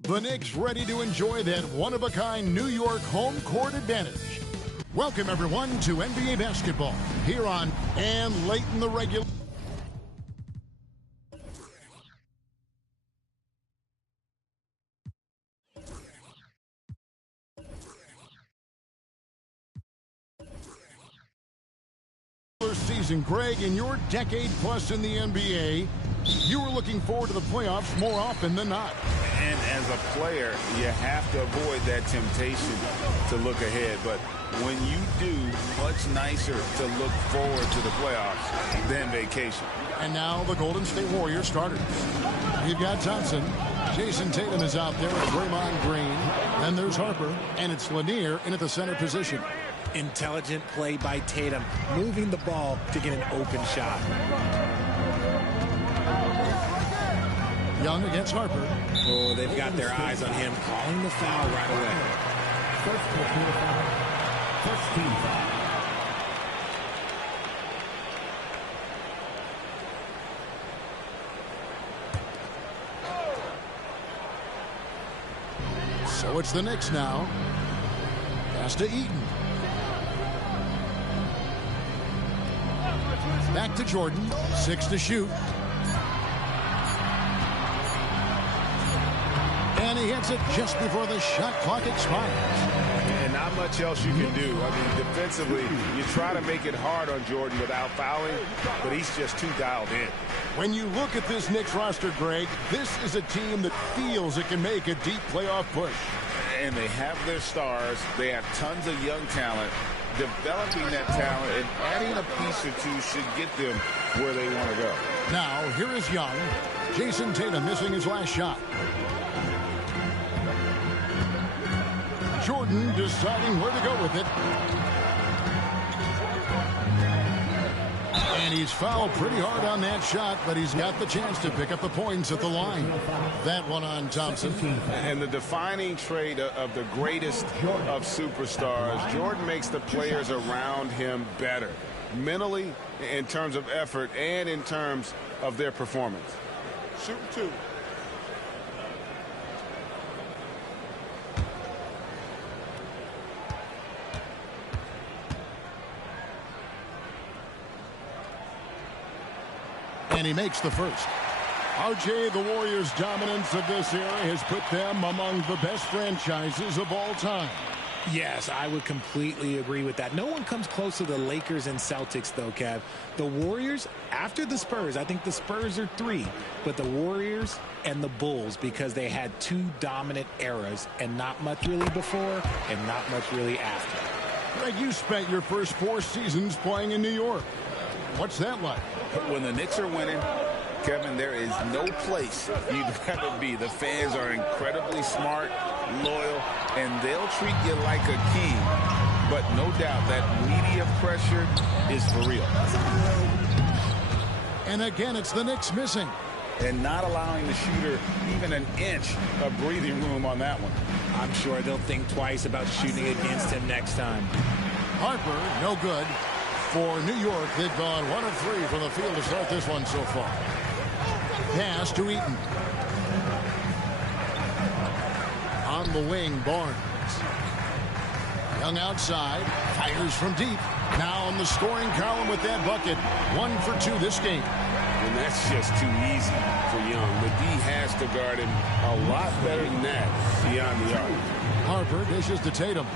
The Knicks ready to enjoy that one-of-a-kind New York home court advantage. Welcome, everyone, to NBA basketball here on and late in the regular season. Greg, in your decade plus in the NBA, you were looking forward to the playoffs more often than not. And as a player, you have to avoid that temptation to look ahead. But when you do, much nicer to look forward to the playoffs than vacation. And now the Golden State Warriors starters. You've got Thompson. Jason Tatum is out there with Draymond Green. Then there's Harper. And it's Lanier in at the center position. Intelligent play by Tatum, moving the ball to get an open shot. Young against Harper. Oh, they've got their eyes on him, calling the foul right away. First team foul. So it's the Knicks now. Pass to Eaton. Back to Jordan. 6 to shoot. And he hits it just before the shot clock expires. And not much else you can do. I mean, defensively, you try to make it hard on Jordan without fouling, but he's just too dialed in. When you look at this Knicks roster, Greg, this is a team that feels it can make a deep playoff push. And they have their stars. They have tons of young talent. Developing that talent and adding a piece or two should get them where they want to go. Now, here is Young. Jason Tatum missing his last shot. Jordan deciding where to go with it. And he's fouled pretty hard on that shot, but he's got the chance to pick up the points at the line. That one on Thompson. And the defining trait of the greatest of superstars, Jordan makes the players around him better. Mentally, in terms of effort, and in terms of their performance. Shoot two. And he makes the first. RJ, the Warriors' dominance of this era has put them among the best franchises of all time. Yes, I would completely agree with that. No one comes close to the Lakers and Celtics, though, Kev. The Warriors, after the Spurs, I think the Spurs are 3, but the Warriors and the Bulls, because they had 2 dominant eras and not much really before and not much really after. Greg, you spent your first 4 seasons playing in New York. What's that like? When the Knicks are winning, Kevin, there is no place you'd rather be. The fans are incredibly smart, loyal, and they'll treat you like a king. But no doubt that media pressure is for real. And again, it's the Knicks missing. And not allowing the shooter even an inch of breathing room on that one. I'm sure they'll think twice about shooting against him next time. Harper, no good. For New York, they've gone 1 of 3 from the field to start this one so far. Pass to Eaton. On the wing, Barnes. Young outside, fires from deep. Now in the scoring column with that bucket. 1 for 2 this game. And that's just too easy for Young. The D has to guard him a lot better than that beyond the arc. Harper dishes to Tatum.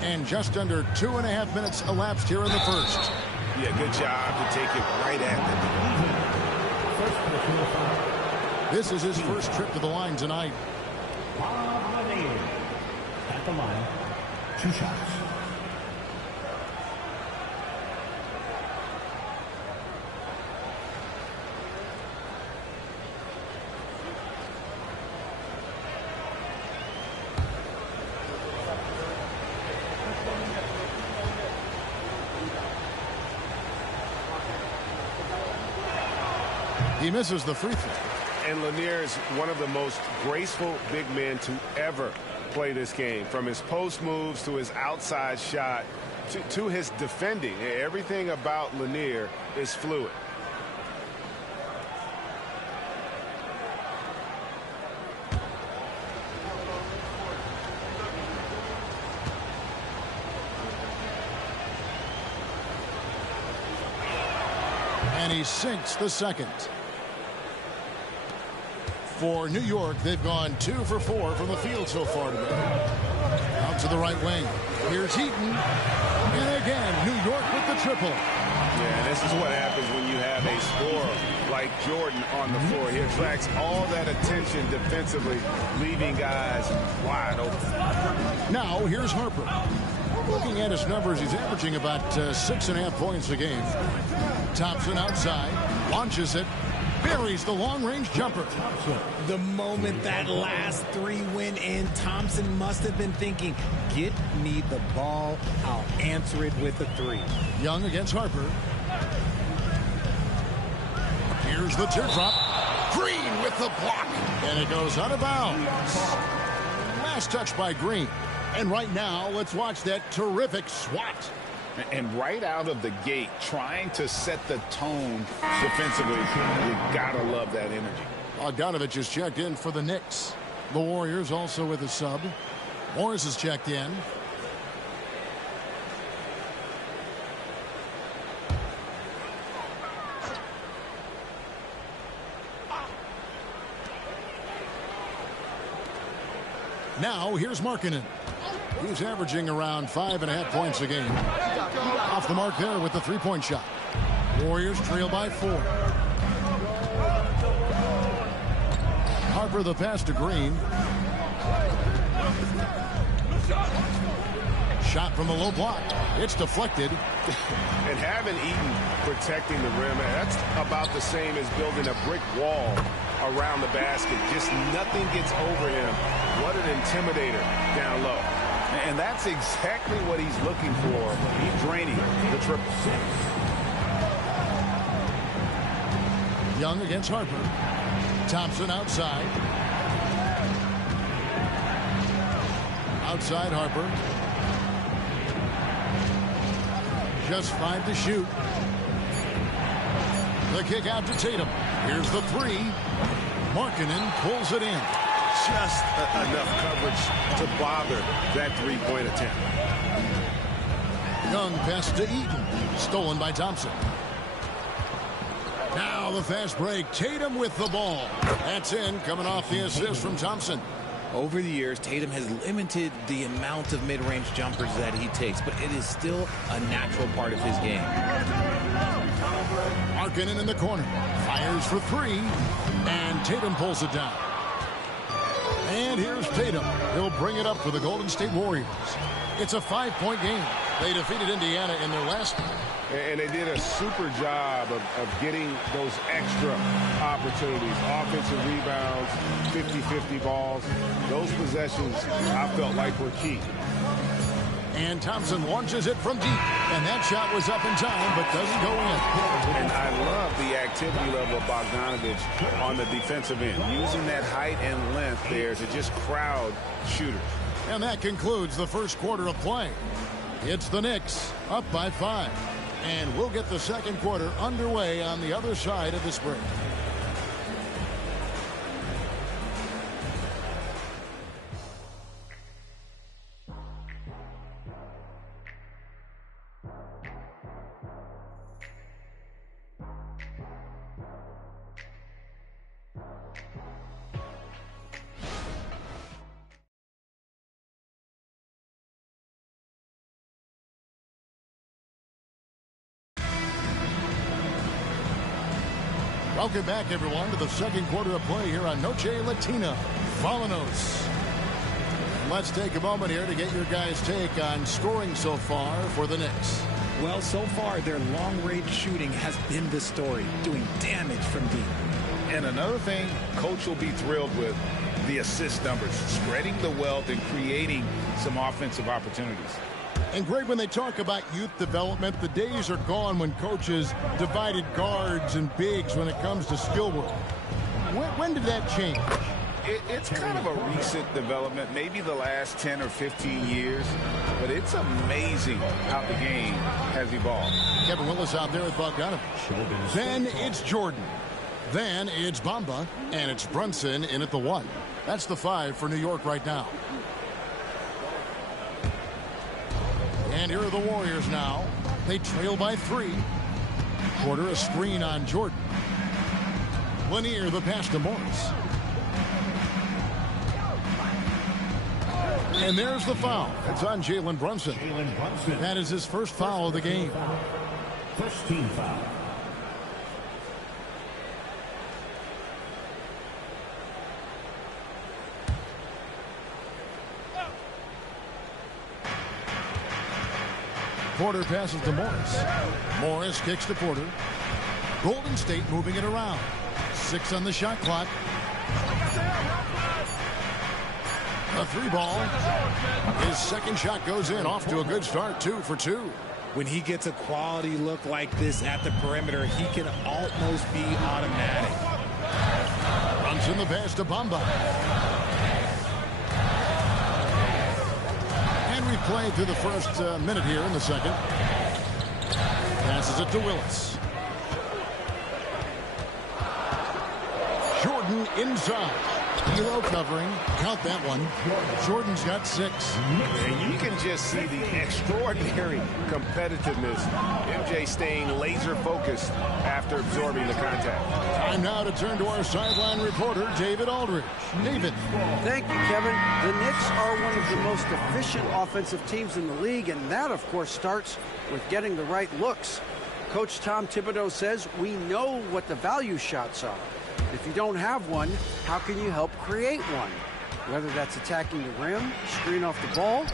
And just under 2.5 minutes elapsed here in the first. Yeah, good job to take it right at them. This is his first trip to the line tonight. At the line, 2 shots. He misses the free throw. And Lanier is one of the most graceful big men to ever play this game. From his post moves to his outside shot to his defending. Everything about Lanier is fluid. And he sinks the second. For New York, they've gone 2 for 4 from the field so far today. Out to the right wing. Here's Heaton. And again, New York with the triple. Yeah, this is what happens when you have a scorer like Jordan on the floor. He attracts all that attention defensively, leaving guys wide open. Now, here's Harper. Looking at his numbers, he's averaging about 6.5 points a game. Thompson outside, launches it, buries the long-range jumper. The moment that last 3 went in, Thompson must have been thinking, get me the ball, I'll answer it with a 3. Young against Harper. Here's the teardrop. Green with the block. And it goes out of bounds. Last touch by Green. And right now, let's watch that terrific swat. And right out of the gate, trying to set the tone defensively. You gotta love that energy. Bogdanovich is checked in for the Knicks. The Warriors also with a sub. Morris is checked in. Now, here's Markkanen. He's averaging around 5.5 points a game. Off the mark there with the three-point shot. Warriors trail by 4. Harper the pass to Green. Shot from the low block. It's deflected. And having Eaton protecting the rim, that's about the same as building a brick wall around the basket. Just nothing gets over him. What an intimidator down low. And that's exactly what he's looking for. He's draining the triple. Young against Harper. Thompson outside. Outside Harper. Just 5 to shoot. The kick out to Tatum. Here's the 3. Markkanen pulls it in. Just enough coverage to bother that three-point attempt. Young pass to Eaton. Stolen by Thompson. Now the fast break. Tatum with the ball. That's in, coming off the assist from Thompson. Over the years, Tatum has limited the amount of mid-range jumpers that he takes, but it is still a natural part of his game. Markkanen in the corner. Fires for 3. And Tatum pulls it down. And here's Tatum. He'll bring it up for the Golden State Warriors. It's a 5-point game. They defeated Indiana in their last one. And they did a super job of getting those extra opportunities. Offensive rebounds, 50-50 balls. Those possessions, I felt like, were key. And Thompson launches it from deep. And that shot was up in time, but doesn't go in. And I love the activity level of Bogdanovich on the defensive end. Using that height and length there to just crowd shooters. And that concludes the first quarter of play. It's the Knicks up by 5. And we'll get the second quarter underway on the other side of this break. Welcome back, everyone, to the second quarter of play here on Noche Latina. Volanos. Let's take a moment here to get your guys' take on scoring so far for the Knicks. Well, so far, their long-range shooting has been the story, doing damage from deep. And another thing Coach will be thrilled with, the assist numbers, spreading the wealth and creating some offensive opportunities. And Greg, when they talk about youth development, the days are gone when coaches divided guards and bigs when it comes to skill work. When did that change? It's kind of a recent development, maybe the last 10 or 15 years, but it's amazing how the game has evolved. Kevin Willis out there with Bogdanovich. Then it's Jordan. Then it's Bamba, and it's Brunson in at the 1. That's the 5 for New York right now. And here are the Warriors now. They trail by 3. Porter, a screen on Jordan. Lanier, the pass to Morris. And there's the foul. It's on Jalen Brunson. That is his first foul of the game. First team foul. Porter passes to Morris. Morris kicks to Porter. Golden State moving it around. 6 on the shot clock. A 3-ball. His second shot goes in. Off to a good start. 2 for 2. When he gets a quality look like this at the perimeter, he can almost be automatic. Runs in the pass to Bamba. And we played through the first minute here in the second. Passes it to Willis. Jordan inside. Elo covering. Count that one. Jordan's got 6. And you can just see the extraordinary competitiveness. MJ staying laser focused after absorbing the contact. Time now to turn to our sideline reporter, David Aldridge. David. Thank you, Kevin. The Knicks are one of the most efficient offensive teams in the league, and that, of course, starts with getting the right looks. Coach Tom Thibodeau says we know what the value shots are. If you don't have one, how can you help create one? Whether that's attacking the rim, screen off the ball,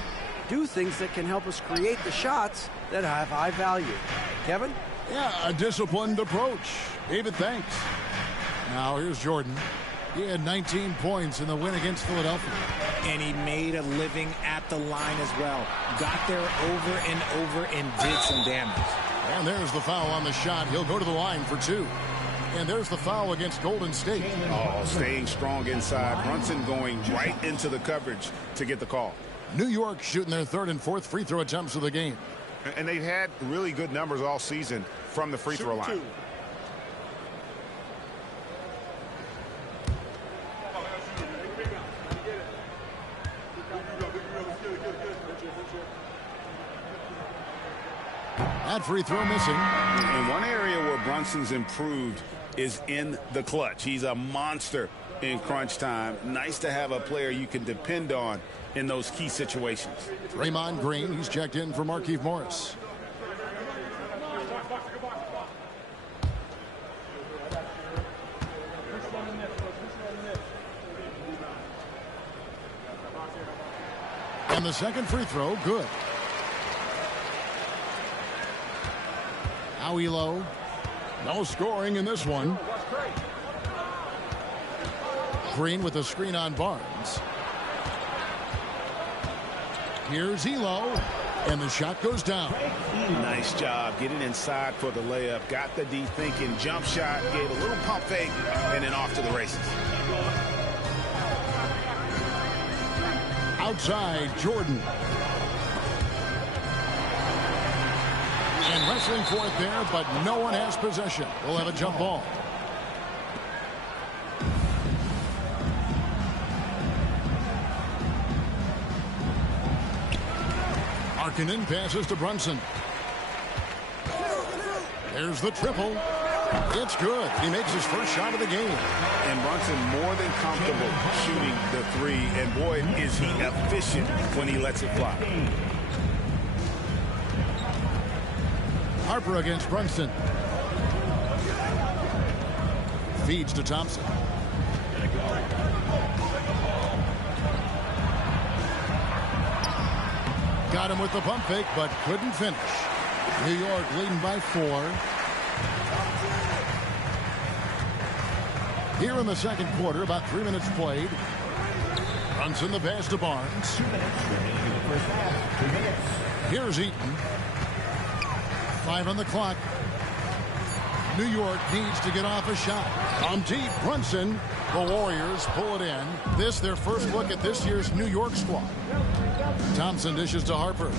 do things that can help us create the shots that have high value. Kevin? Yeah, a disciplined approach. David, thanks. Now here's Jordan. He had 19 points in the win against Philadelphia. And he made a living at the line as well. Got there over and over and did some damage. And there's the foul on the shot. He'll go to the line for 2. And there's the foul against Golden State. Oh, staying strong inside. Brunson going right into the coverage to get the call. New York shooting their 3rd and 4th free throw attempts of the game. And they've had really good numbers all season from the free throw line. That free throw missing. And one area where Brunson's improved is in the clutch. He's a monster in crunch time. Nice to have a player you can depend on in those key situations. Draymond Green, he's checked in for Markieff Morris. And the second free throw, good. Now Elo. No scoring in this one. Green with a screen on Barnes. Here's Elo. And the shot goes down. Nice job getting inside for the layup. Got the D thinking. Jump shot. Gave a little pump fake. And then off to the races. Outside, Jordan. And wrestling for it there, but no one has possession. We'll have a jump ball. Markkanen passes to Brunson. There's the triple. It's good. He makes his first shot of the game. And Brunson more than comfortable shooting the 3. And boy, is he efficient when he lets it fly. Harper against Brunson. Feeds to Thompson. Got him with the pump fake, but couldn't finish. New York leading by 4. Here in the second quarter, about 3 minutes played. Brunson the pass to Barnes. 2 minutes remaining in the first half. 2 minutes. Here's Eaton. 5 on the clock. New York needs to get off a shot. From deep, Brunson. The Warriors pull it in. This their first look at this year's New York squad. Thompson dishes to Harper.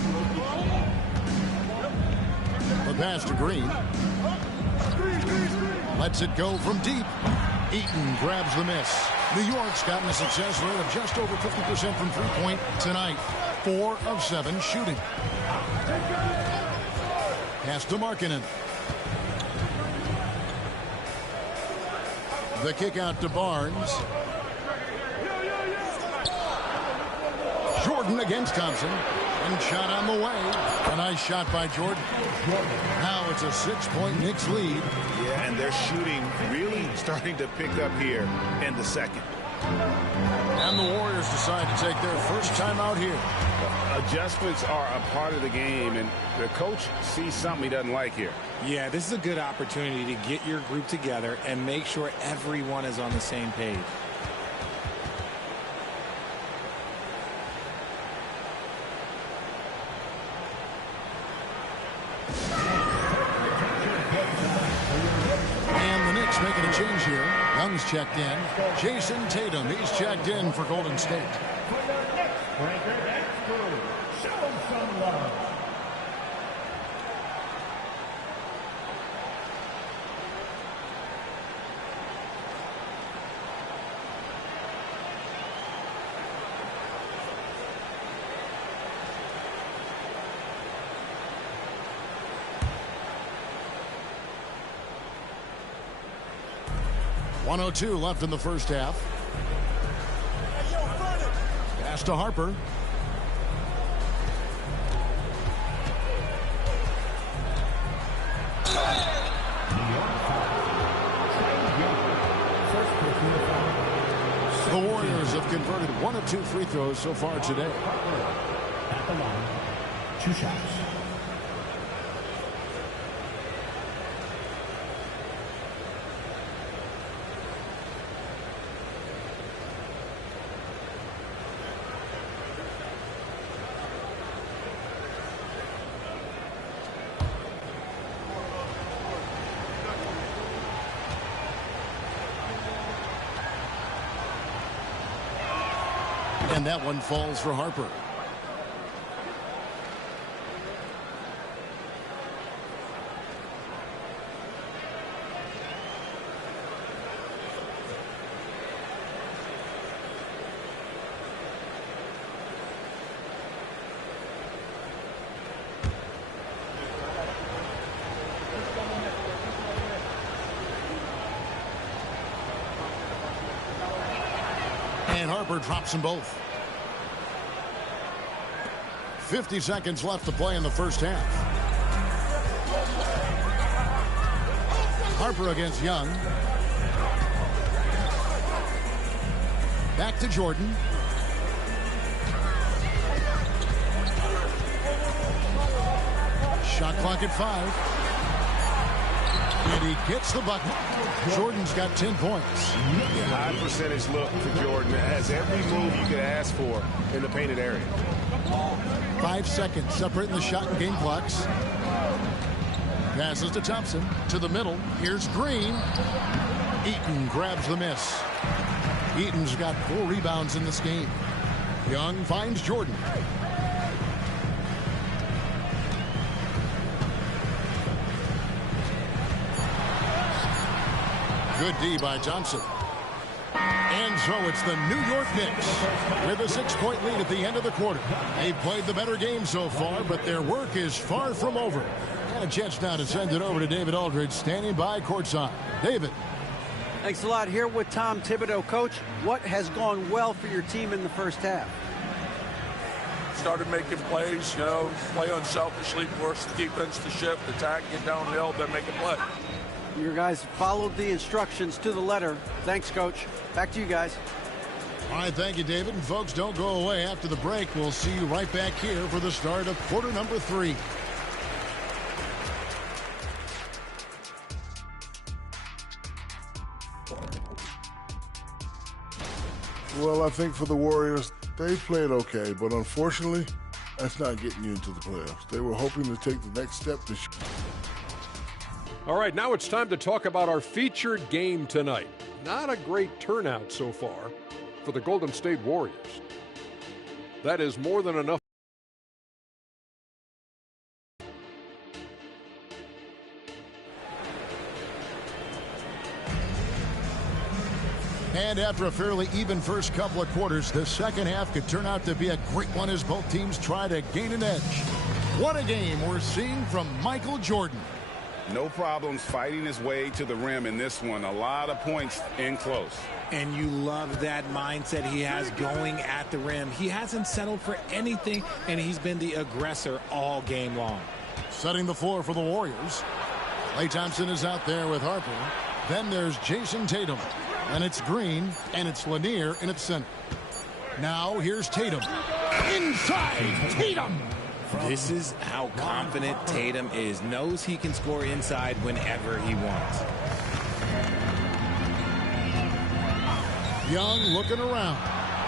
The pass to Green. Lets it go from deep. Eaton grabs the miss. New York's gotten a success rate of just over 50% from three-point tonight. 4 of 7 shooting. Pass to Markkanen. The kick out to Barnes. Jordan against Thompson. And shot on the way. A nice shot by Jordan. Now it's a 6-point Knicks lead. Yeah, and they're shooting really starting to pick up here in the second. And the Warriors decide to take their first time out here. Adjustments are a part of the game, and the coach sees something he doesn't like here. Yeah, this is a good opportunity to get your group together and make sure everyone is on the same page. Making a change here. Young's checked in. Jason Tatum, he's checked in for Golden State. For your next breaker, that's good. Show some love. .102 left in the first half. Pass to Harper. The Warriors have converted 1 of 2 free throws so far today. At the line, 2 shots. And that one falls for Harper. And Harper drops them both. 50 seconds left to play in the first half. Harper against Young. Back to Jordan. Shot clock at 5. And he gets the bucket. Jordan's got 10 points. High percentage look for Jordan. Has every move you could ask for in the painted area. 5 seconds separating the shot and game clocks. Passes to Thompson. To the middle. Here's Green. Eaton grabs the miss. Eaton's got 4 rebounds in this game. Young finds Jordan. Good D by Thompson. And so it's the New York Knicks with a 6-point lead at the end of the quarter. They've played the better game so far, but their work is far from over. And a chance now to send it over to David Aldridge, standing by courtside. David. Thanks a lot. Here with Tom Thibodeau. Coach, what has gone well for your team in the first half? Started making plays, play unselfishly, force the defense to shift, attack, get downhill, then make a play. Your guys followed the instructions to the letter. Thanks, Coach. Back to you guys. All right, thank you, David. And folks, don't go away after the break. We'll see you right back here for the start of quarter number 3. Well, I think for the Warriors, they played okay, but unfortunately, that's not getting you into the playoffs. They were hoping to take the next step this year. All right, now it's time to talk about our featured game tonight. Not a great turnout so far for the Golden State Warriors. That is more than enough. And after a fairly even first couple of quarters, the second half could turn out to be a great one as both teams try to gain an edge. What a game we're seeing from Michael Jordan. No problems fighting his way to the rim in this one. A lot of points in close. And you love that mindset he has going at the rim. He hasn't settled for anything, and he's been the aggressor all game long. Setting the floor for the Warriors. Klay Thompson is out there with Harper. Then there's Jason Tatum. And it's Green, and it's Lanier in its center. Now here's Tatum. Inside, Tatum! This is how confident Tatum is. Knows he can score inside whenever he wants. Young looking around.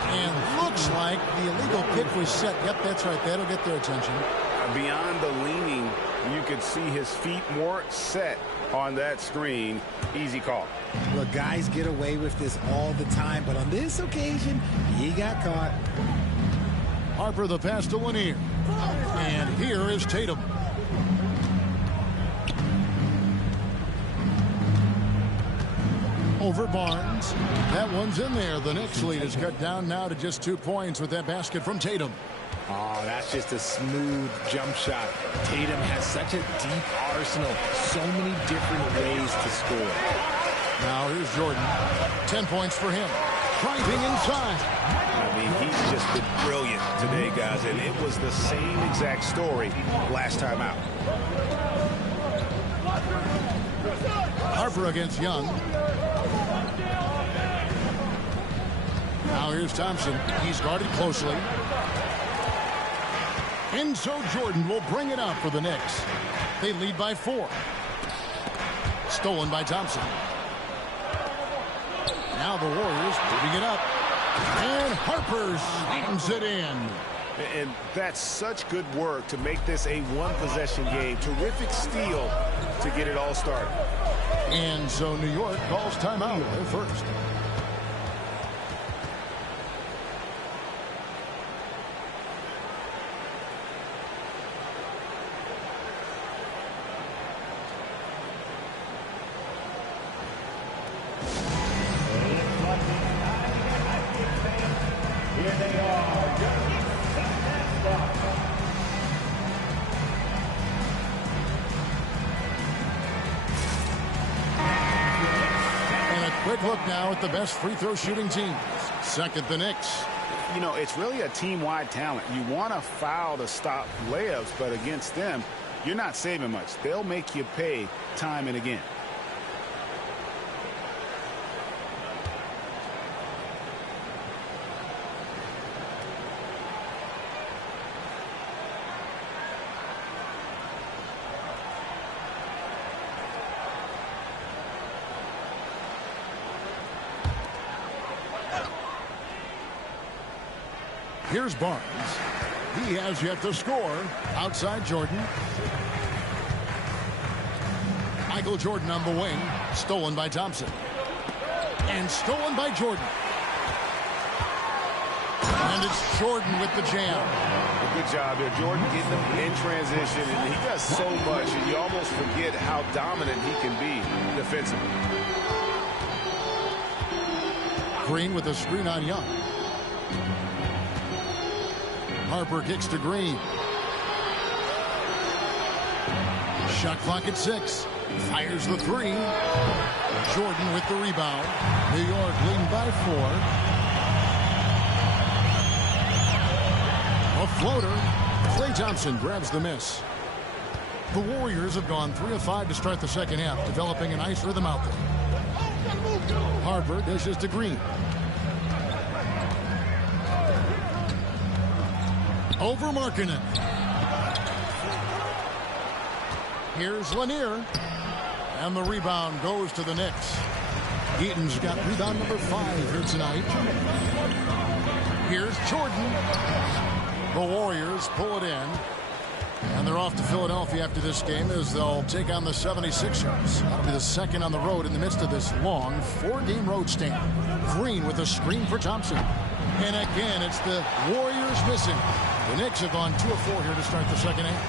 And looks like the illegal kick was set. Yep, that's right. That'll get their attention. Beyond the leaning, you could see his feet more set on that screen. Easy call. Look, guys get away with this all the time, but on this occasion, he got caught. Harper the pass to Lanier. And here is Tatum. Over Barnes. That one's in there. The Knicks lead is cut down now to just 2 points with that basket from Tatum. Oh, that's just a smooth jump shot. Tatum has such a deep arsenal. So many different ways to score. Now here's Jordan. 10 points for him. Driving inside. I mean, he's just been brilliant today, guys, and it was the same exact story last time out. Harper against Young. Now here's Thompson. He's guarded closely. And so Jordan will bring it out for the Knicks. They lead by 4. Stolen by Thompson. Now the Warriors moving it up. And Harper slams it in. And that's such good work to make this a one-possession game. Terrific steal to get it all started. And so New York calls timeout. They're first. Quick look now at the best free throw shooting teams. Second, the Knicks. You know, it's really a team-wide talent. You want to foul to stop layups, but against them, you're not saving much. They'll make you pay time and again. Here's Barnes. He has yet to score. Outside Jordan. Michael Jordan on the wing. Stolen by Thompson. And stolen by Jordan. And it's Jordan with the jam. Good job there. Jordan getting them in transition, and he does so much, and you almost forget how dominant he can be defensively. Green with a screen on Young. Harper kicks to Green. Shot clock at 6. Fires the 3. Jordan with the rebound. New York leading by 4. A floater. Klay Thompson grabs the miss. The Warriors have gone 3 of 5 to start the second half, developing a nice rhythm out there. Harper dishes to Green. Over Markkanen. Here's Lanier. And the rebound goes to the Knicks. Eaton's got rebound number 5 here tonight. Here's Jordan. The Warriors pull it in. And they're off to Philadelphia after this game as they'll take on the 76ers. That'll be the second on the road in the midst of this long 4-game road stand. Green with a screen for Thompson. And again, it's the Warriors missing. The Knicks have gone 2 of 4 here to start the second half.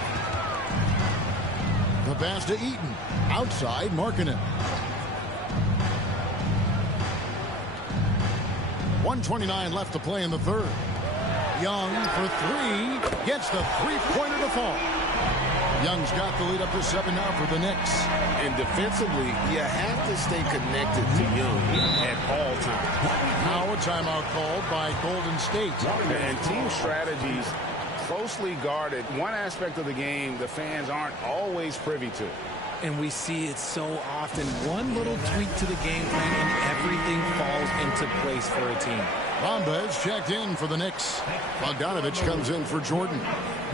The pass to Eaton. Outside, Markkanen. 1:29 left to play in the third. Young for 3. Gets the three-pointer to fall. Young's got the lead up to 7 now for the Knicks. And defensively, you have to stay connected to Young at all times. Now a timeout called by Golden State. And team strategies closely guarded. One aspect of the game the fans aren't always privy to. And we see it so often. One little tweak to the game plan and everything falls into place for a team. Bamba is checked in for the Knicks. Bogdanovich comes in for Jordan.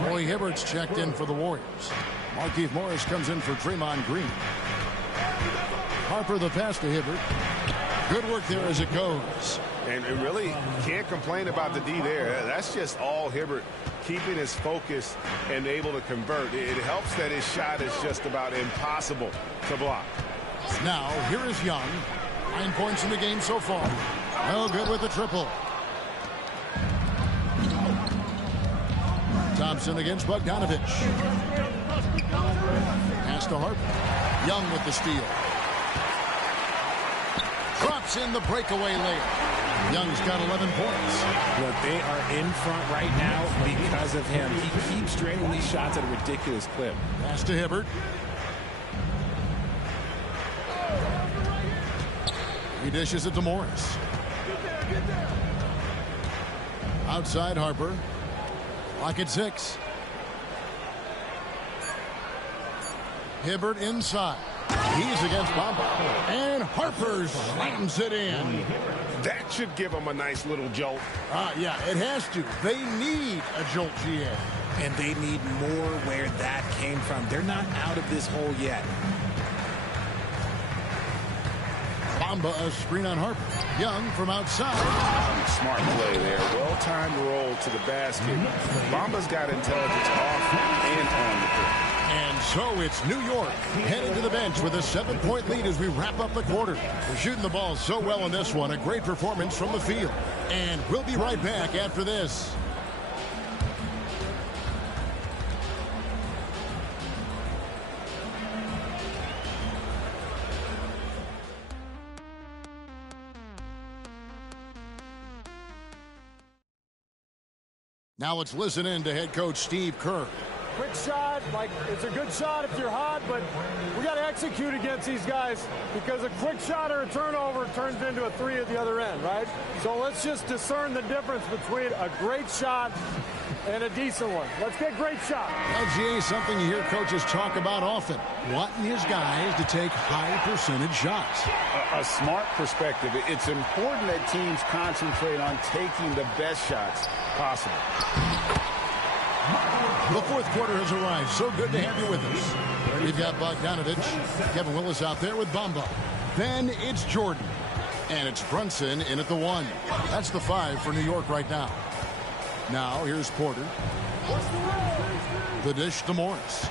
Roy Hibbert's checked in for the Warriors. Markieff Morris comes in for Draymond Green. Harper the pass to Hibbert. Good work there as it goes. And really can't complain about the D there. That's just all Hibbert, keeping his focus and able to convert. It helps that his shot is just about impossible to block. Now, here is Young. 9 points in the game so far. No good with the triple. Thompson against Bogdanovich. Pass to Harper. Young with the steal. Drops in the breakaway layup. Young's got 11 points. Look, they are in front right now because of him. He keeps draining these shots at a ridiculous clip. Pass to Hibbert. He dishes it to Morris. Outside Harper. Clock at 6. Hibbert inside. He's against Bamba. And Harper slams it in. That should give them a nice little jolt. Yeah, it has to. They need a jolt, GA. And they need more where that came from. They're not out of this hole yet. Bamba a screen on Harper. Young from outside. Smart play there. Well-timed roll to the basket. Bamba's got intelligence off and on the court. And so it's New York heading to the bench with a 7-point lead as we wrap up the quarter. They're shooting the ball so well in this one. A great performance from the field. And we'll be right back after this. Now let's listen in to head coach Steve Kerr. Quick shot, like it's a good shot if you're hot, but we got to execute against these guys because a quick shot or a turnover turns into a 3 at the other end, right? So let's just discern the difference between a great shot and a decent one. Let's get great shot. LGA is something you hear coaches talk about often, wanting his guys to take high percentage shots. A smart perspective. It's important that teams concentrate on taking the best shots possible. The fourth quarter has arrived. So good to have you with us. We've got Bogdanovich, Kevin Willis out there with Bamba. Then it's Jordan. And it's Brunson in at the 1. That's the 5 for New York right now. Now here's Porter. The dish to Morris.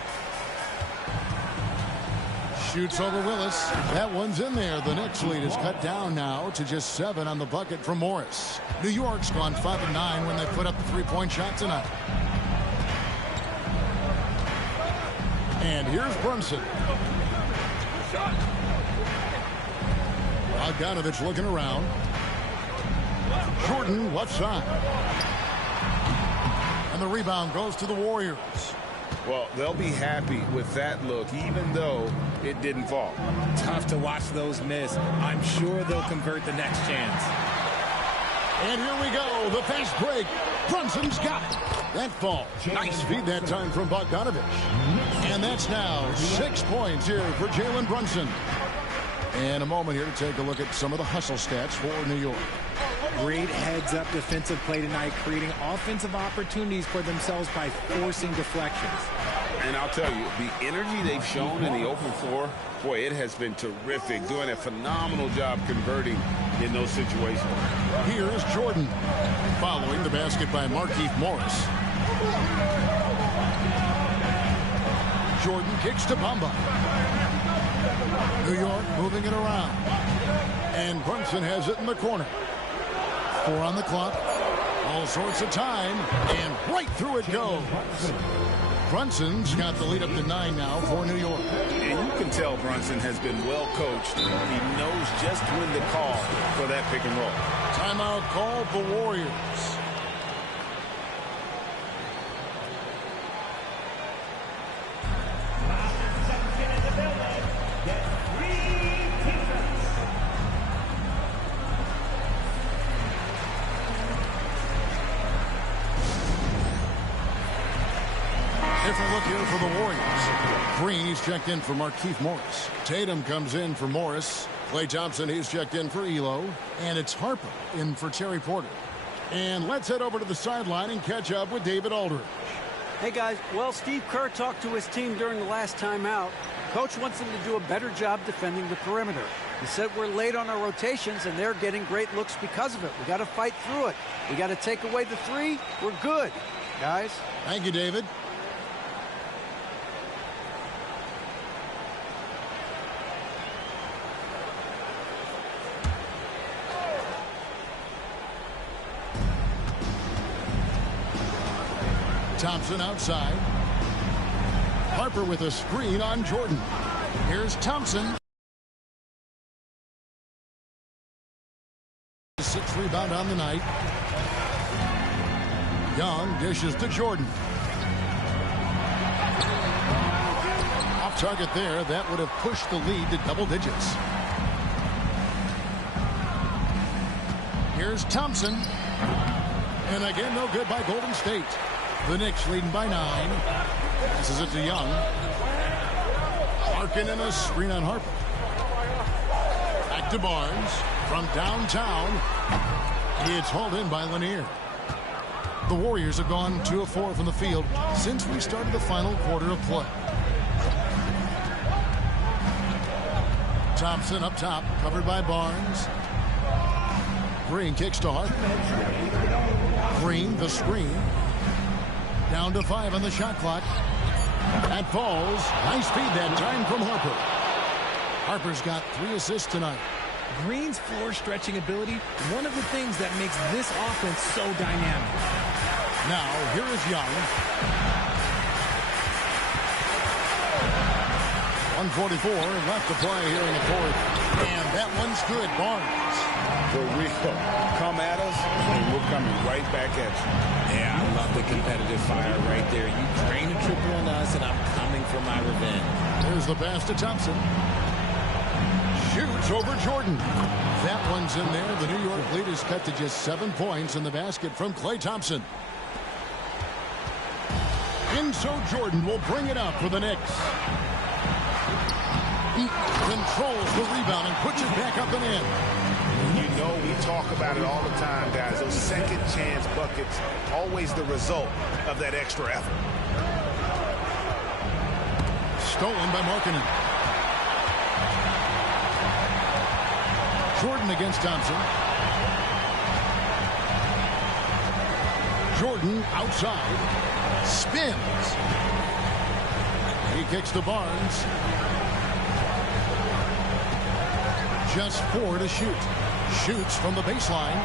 Shoots over Willis. That one's in there. The Knicks lead is cut down now to just 7 on the bucket from Morris. New York's gone 5 of 9 when they put up the 3-point shot tonight. And here's Brunson. Bogdanovich looking around. Jordan left side. And the rebound goes to the Warriors. Well, they'll be happy with that look, even though it didn't fall. Tough to watch those miss. I'm sure they'll convert the next chance. And here we go. The fast break. Brunson's got it. That falls. Nice feed that time from Bogdanovich. And that's now 6 points here for Jalen Brunson. And a moment here to take a look at some of the hustle stats for New York. Great heads-up defensive play tonight, creating offensive opportunities for themselves by forcing deflections. And I'll tell you, the energy they've shown in the open floor, boy, it has been terrific, doing a phenomenal job converting in those situations. Here's Jordan, following the basket by Markieff Morris. Jordan kicks to Bamba. New York moving it around. And Brunson has it in the corner. 4 on the clock. All sorts of time. And right through it goes. Brunson's got the lead up to 9 now for New York. And you can tell Brunson has been well coached. He knows just when to call for that pick and roll. Timeout called the Warriors. Different look here for the Warriors. Green, he's checked in for Markieff Morris. Tatum comes in for Morris. Klay Thompson, he's checked in for Elo. And it's Harper in for Terry Porter. And let's head over to the sideline and catch up with David Aldridge. Hey, guys. Well, Steve Kerr talked to his team during the last timeout. Coach wants them to do a better job defending the perimeter. He said we're late on our rotations, and they're getting great looks because of it. We got to fight through it. We got to take away the three. We're good, guys. Thank you, David. Thompson outside. Harper with a screen on Jordan. Here's Thompson. Sixth rebound on the night. Young dishes to Jordan. Off target there. That would have pushed the lead to double digits. Here's Thompson. And again, no good by Golden State. The Knicks leading by 9. Passes it to Young. Larkin and a screen on Harper. Back to Barnes. From downtown. It's hauled in by Lanier. The Warriors have gone 2 of 4 from the field since we started the final quarter of play. Thompson up top, covered by Barnes. Green kicks to Harper. Green, the screen. Down to 5 on the shot clock. That falls. Nice feed that time from Harper. Harper's got 3 assists tonight. Green's floor stretching ability, one of the things that makes this offense so dynamic. Now, here is Young. 1:44 left to play here in the fourth. And that one's good. Barnes. For real. Come at us, and we're coming right back at you. Yeah, I love the competitive fire right there. You drain a triple on us, and I'm coming for my revenge. There's the pass to Thompson. Shoots over Jordan. That one's in there. The New York lead is cut to just 7 points in the basket from Klay Thompson. And so Jordan will bring it out for the Knicks. He controls the rebound and puts it back up and in. You know, we talk about it all the time, guys. Those second chance buckets, always the result of that extra effort. Stolen by Markkanen. Jordan against Thompson. Jordan outside. Spins. He kicks to Barnes. Just 4 to shoot. Shoots from the baseline.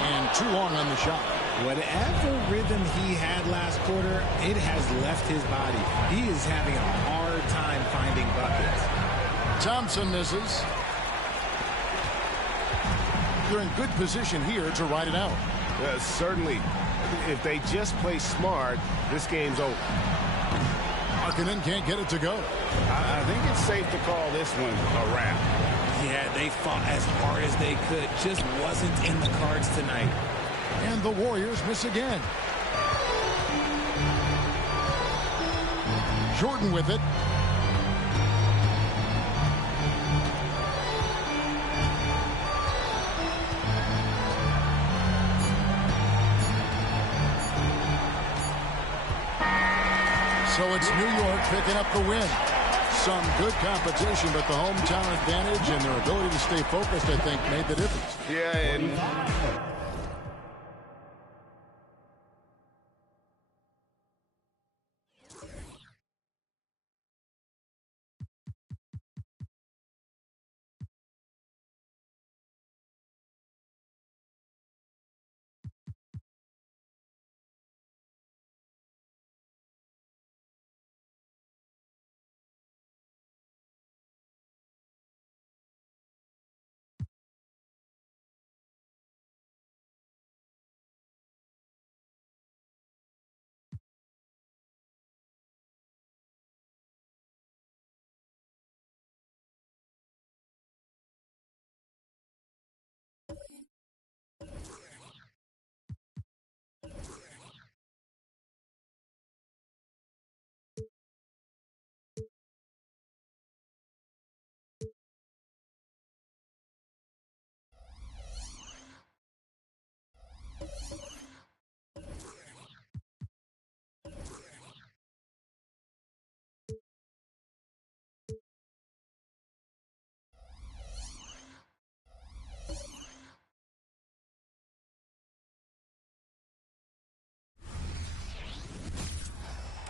And too long on the shot. Whatever rhythm he had last quarter, it has left his body. He is having a hard time finding buckets. Thompson misses. They're in good position here to ride it out. Certainly, if they just play smart, this game's over. Markkanen can't get it to go. I think it's safe to call this one a wrap. Yeah, they fought as hard as they could. Just wasn't in the cards tonight. And the Warriors miss again. Jordan with it. So it's New York picking up the win. Some good competition, but the hometown advantage and their ability to stay focused, I think, made the difference. Yeah, and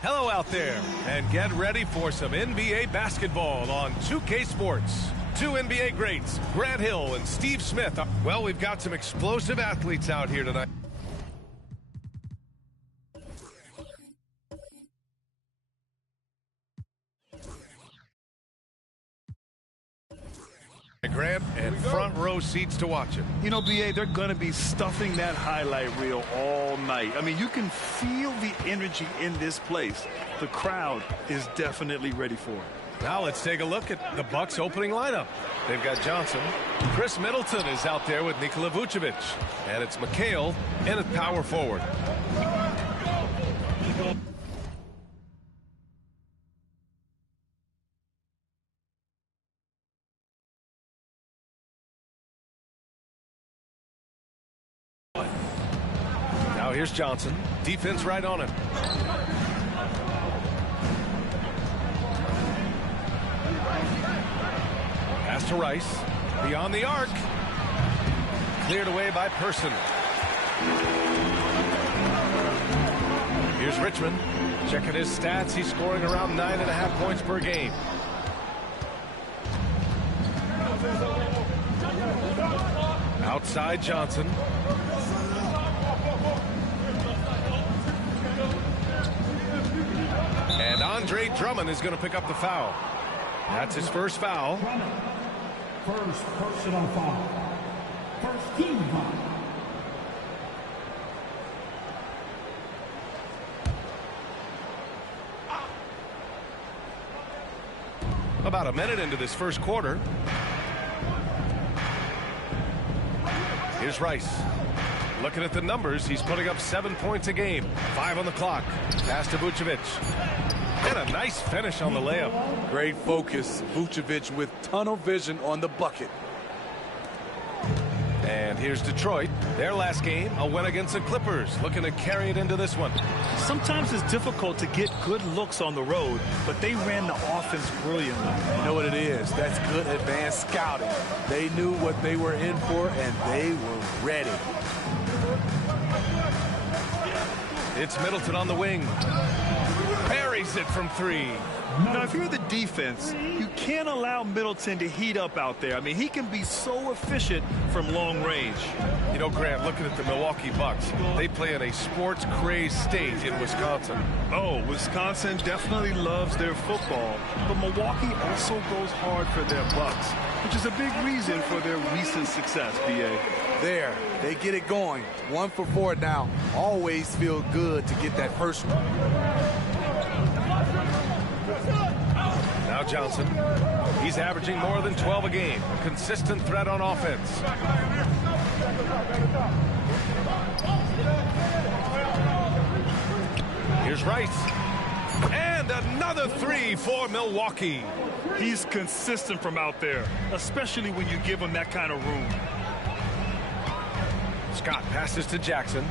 Hello out there, and get ready for some NBA basketball on 2K Sports. Two NBA greats, Grant Hill and Steve Smith. Well, we've got some explosive athletes out here tonight. Grant, and front row seats to watch it. You know, B.A., they're going to be stuffing that highlight reel all night. I mean, you can feel the energy in this place. The crowd is definitely ready for it. Now let's take a look at the Bucks opening lineup. They've got Johnson. Chris Middleton is out there with Nikola Vucevic. And it's McHale in at power forward. Now here's Johnson. Defense right on him. Pass to Rice. Beyond the arc. Cleared away by Person. Here's Richmond. Checking his stats. He's scoring around 9.5 points per game. Outside Johnson. And Andre Drummond is going to pick up the foul. That's his first foul. First personal foul. First team foul. About a minute into this first quarter. Here's Rice. Looking at the numbers, he's putting up 7 points a game. 5 on the clock. Pass to Vucevic. And a nice finish on the layup. Great focus. Vucevic with tunnel vision on the bucket. And here's Detroit. Their last game, a win against the Clippers. Looking to carry it into this one. Sometimes it's difficult to get good looks on the road, but they ran the offense brilliantly. You know what it is? That's good advanced scouting. They knew what they were in for, and they were ready. It's Middleton on the wing. Parries it from 3. Now, if you're the defense, you can't allow Middleton to heat up out there. I mean, he can be so efficient from long range. You know, Grant, looking at the Milwaukee Bucks, they play in a sports-crazed state in Wisconsin. Oh, Wisconsin definitely loves their football, but Milwaukee also goes hard for their Bucks, which is a big reason for their recent success, B.A. There, they get it going. 1 for 4 now. Always feel good to get that first one. Now Johnson. He's averaging more than 12 a game. A consistent threat on offense. Here's Rice. And another 3 for Milwaukee. He's consistent from out there, especially when you give him that kind of room. Scott passes to Jackson.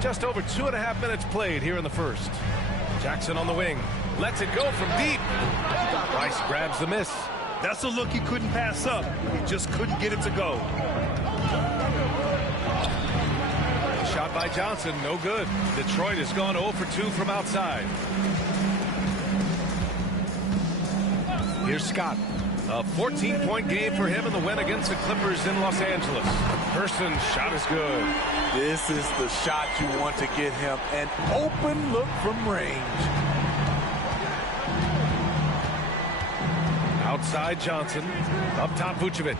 Just over 2.5 minutes played here in the first. Jackson on the wing. Lets it go from deep. Rice grabs the miss. That's a look he couldn't pass up. He just couldn't get it to go. Shot by Johnson, no good. Detroit has gone 0 for 2 from outside. Here's Scott. A 14-point game for him in the win against the Clippers in Los Angeles. Person's shot is good. This is the shot you want to get him. An open look from range. Outside Johnson. Up top Vucevic.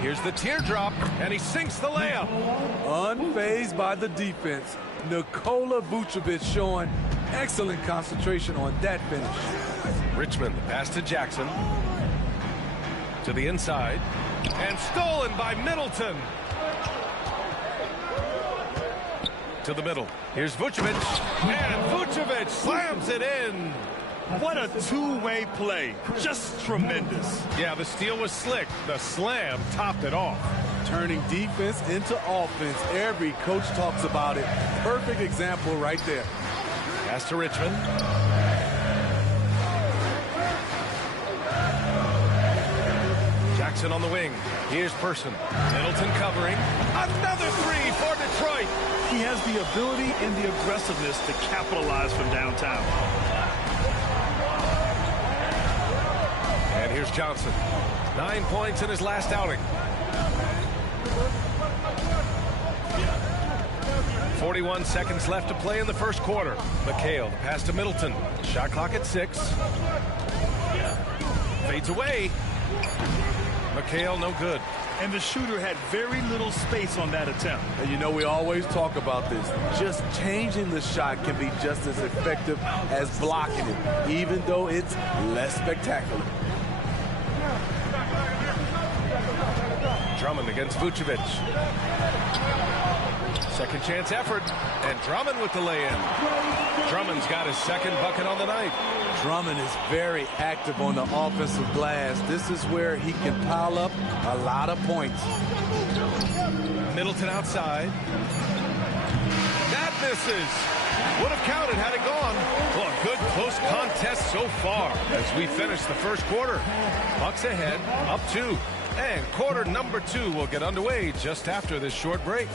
Here's the teardrop, and he sinks the layup. Unfazed by the defense. Nikola Vucevic showing excellent concentration on that finish. Richmond, pass to Jackson. To the inside. And stolen by Middleton. To the middle. Here's Vucevic. And Vucevic slams it in. What a two-way play. Just tremendous. Yeah, the steal was slick. The slam topped it off. Turning defense into offense. Every coach talks about it. Perfect example right there. Pass to Richmond. Jackson on the wing. Here's Person. Middleton covering. Another three for Detroit. He has the ability and the aggressiveness to capitalize from downtown. And here's Johnson. 9 points in his last outing. 41 seconds left to play in the first quarter. McHale, the pass to Middleton. Shot clock at 6. Fades away. McHale, no good. And the shooter had very little space on that attempt. And you know, we always talk about this. Just changing the shot can be just as effective as blocking it, even though it's less spectacular. Drummond against Vucevic. Second chance effort, and Drummond with the lay-in. Drummond's got his second bucket on the night. Drummond is very active on the offensive glass. This is where he can pile up a lot of points. Middleton outside. That misses. Would have counted had it gone. Well, a good close contest so far as we finish the first quarter. Bucks ahead, up 2. And quarter number 2 will get underway just after this short break.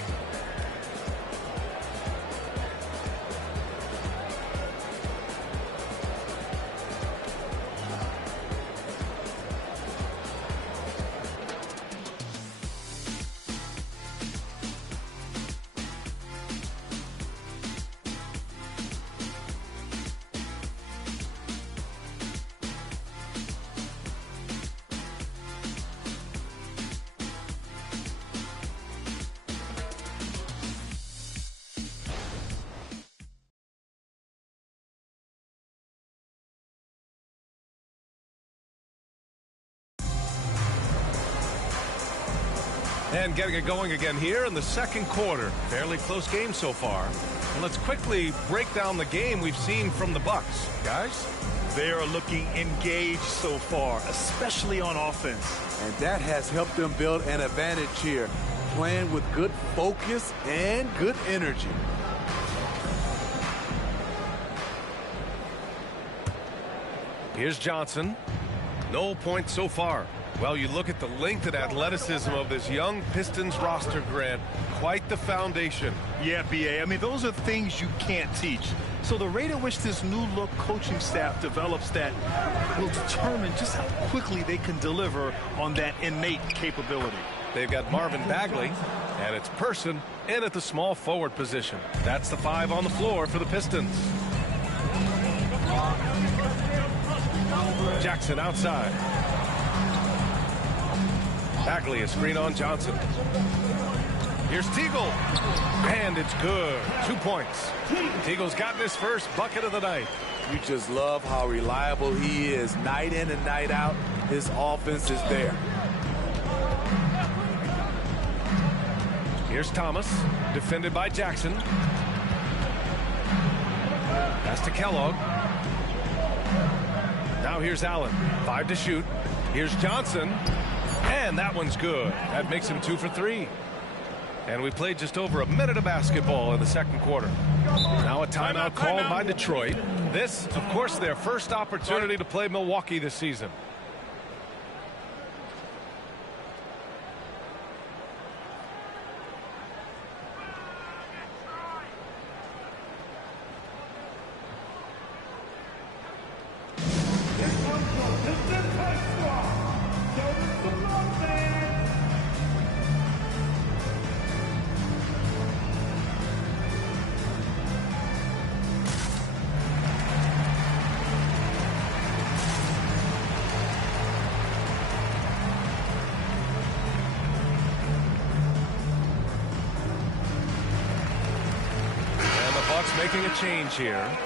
And getting it going again here in the second quarter. Fairly close game so far. And let's quickly break down the game we've seen from the Bucks. Guys? They are looking engaged so far, especially on offense. And that has helped them build an advantage here, playing with good focus and good energy. Here's Johnson. No points so far. Well, you look at the length and athleticism of this young Pistons roster, Grant. Quite the foundation. Yeah, B.A. I mean, those are things you can't teach. So the rate at which this new look coaching staff develops that will determine just how quickly they can deliver on that innate capability. They've got Marvin Bagley, and it's Person in at the small forward position. That's the 5 on the floor for the Pistons. Jackson outside. Bagley, a screen on Johnson. Here's Teagle. And it's good. 2 points. Teagle's gotten his first bucket of the night. You just love how reliable he is. Night in and night out, his offense is there. Here's Thomas, defended by Jackson. Pass to Kellogg. Now here's Allen. 5 to shoot. Here's Johnson. And that one's good. That makes him 2 for 3. And we played just over a minute of basketball in the second quarter. Now a timeout called by Detroit. This, of course, their first opportunity to play Milwaukee this season. Making a change here.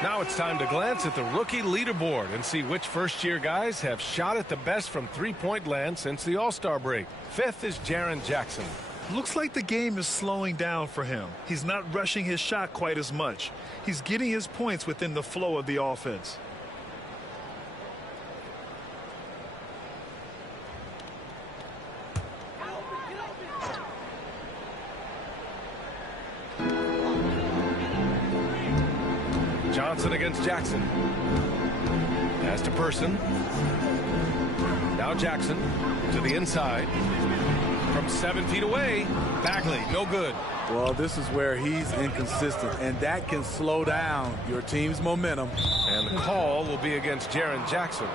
Now it's time to glance at the rookie leaderboard and see which first-year guys have shot at the best from three-point land since the All-Star break. 5th is Jaren Jackson. Looks like the game is slowing down for him. He's not rushing his shot quite as much. He's getting his points within the flow of the offense. Johnson against Jackson. Pass to Person. Now Jackson to the inside. From 7 feet away, Bagley, no good. Well, this is where he's inconsistent, and that can slow down your team's momentum. And the call will be against Jaren Jackson.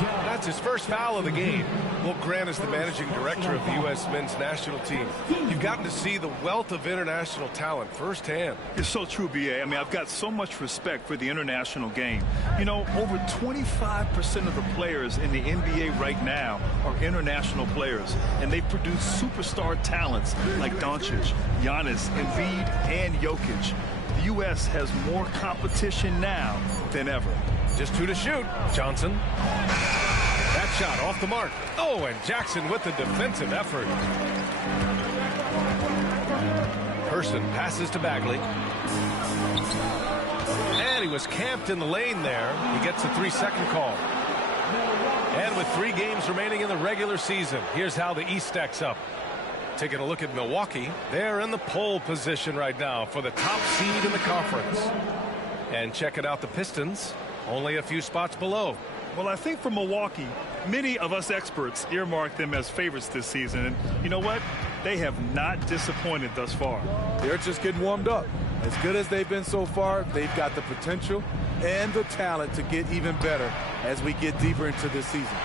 That's his first foul of the game. Well, Grant is the managing director of the U.S. men's national team. You've gotten to see the wealth of international talent firsthand. It's so true, B.A. I mean, I've got so much respect for the international game. You know, over 25% of the players in the NBA right now are international players, and they produce superstar talents like Doncic, Giannis, Embiid, and Jokic. The U.S. has more competition now than ever. Just 2 to shoot. Johnson. That shot off the mark. Oh, and Jackson with the defensive effort. Person passes to Bagley. And he was camped in the lane there. He gets a 3-second call. And with 3 games remaining in the regular season, here's how the East stacks up. Taking a look at Milwaukee, they're in the pole position right now for the top seed in the conference. And checking out the Pistons, only a few spots below. Well, I think for Milwaukee, many of us experts earmarked them as favorites this season. And you know what? They have not disappointed thus far. They're just getting warmed up. As good as they've been so far, they've got the potential and the talent to get even better as we get deeper into this season.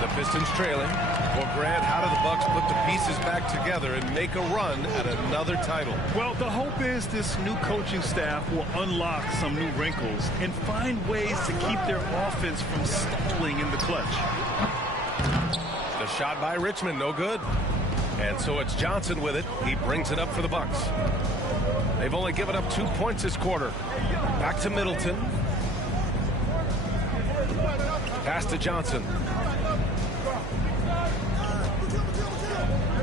The Pistons trailing. Well, Grant, how do the Bucks put the pieces back together and make a run at another title? Well, the hope is this new coaching staff will unlock some new wrinkles and find ways to keep their offense from stalling in the clutch. The shot by Richmond, no good. And so it's Johnson with it. He brings it up for the Bucks. They've only given up 2 points this quarter. Back to Middleton. Pass to Johnson.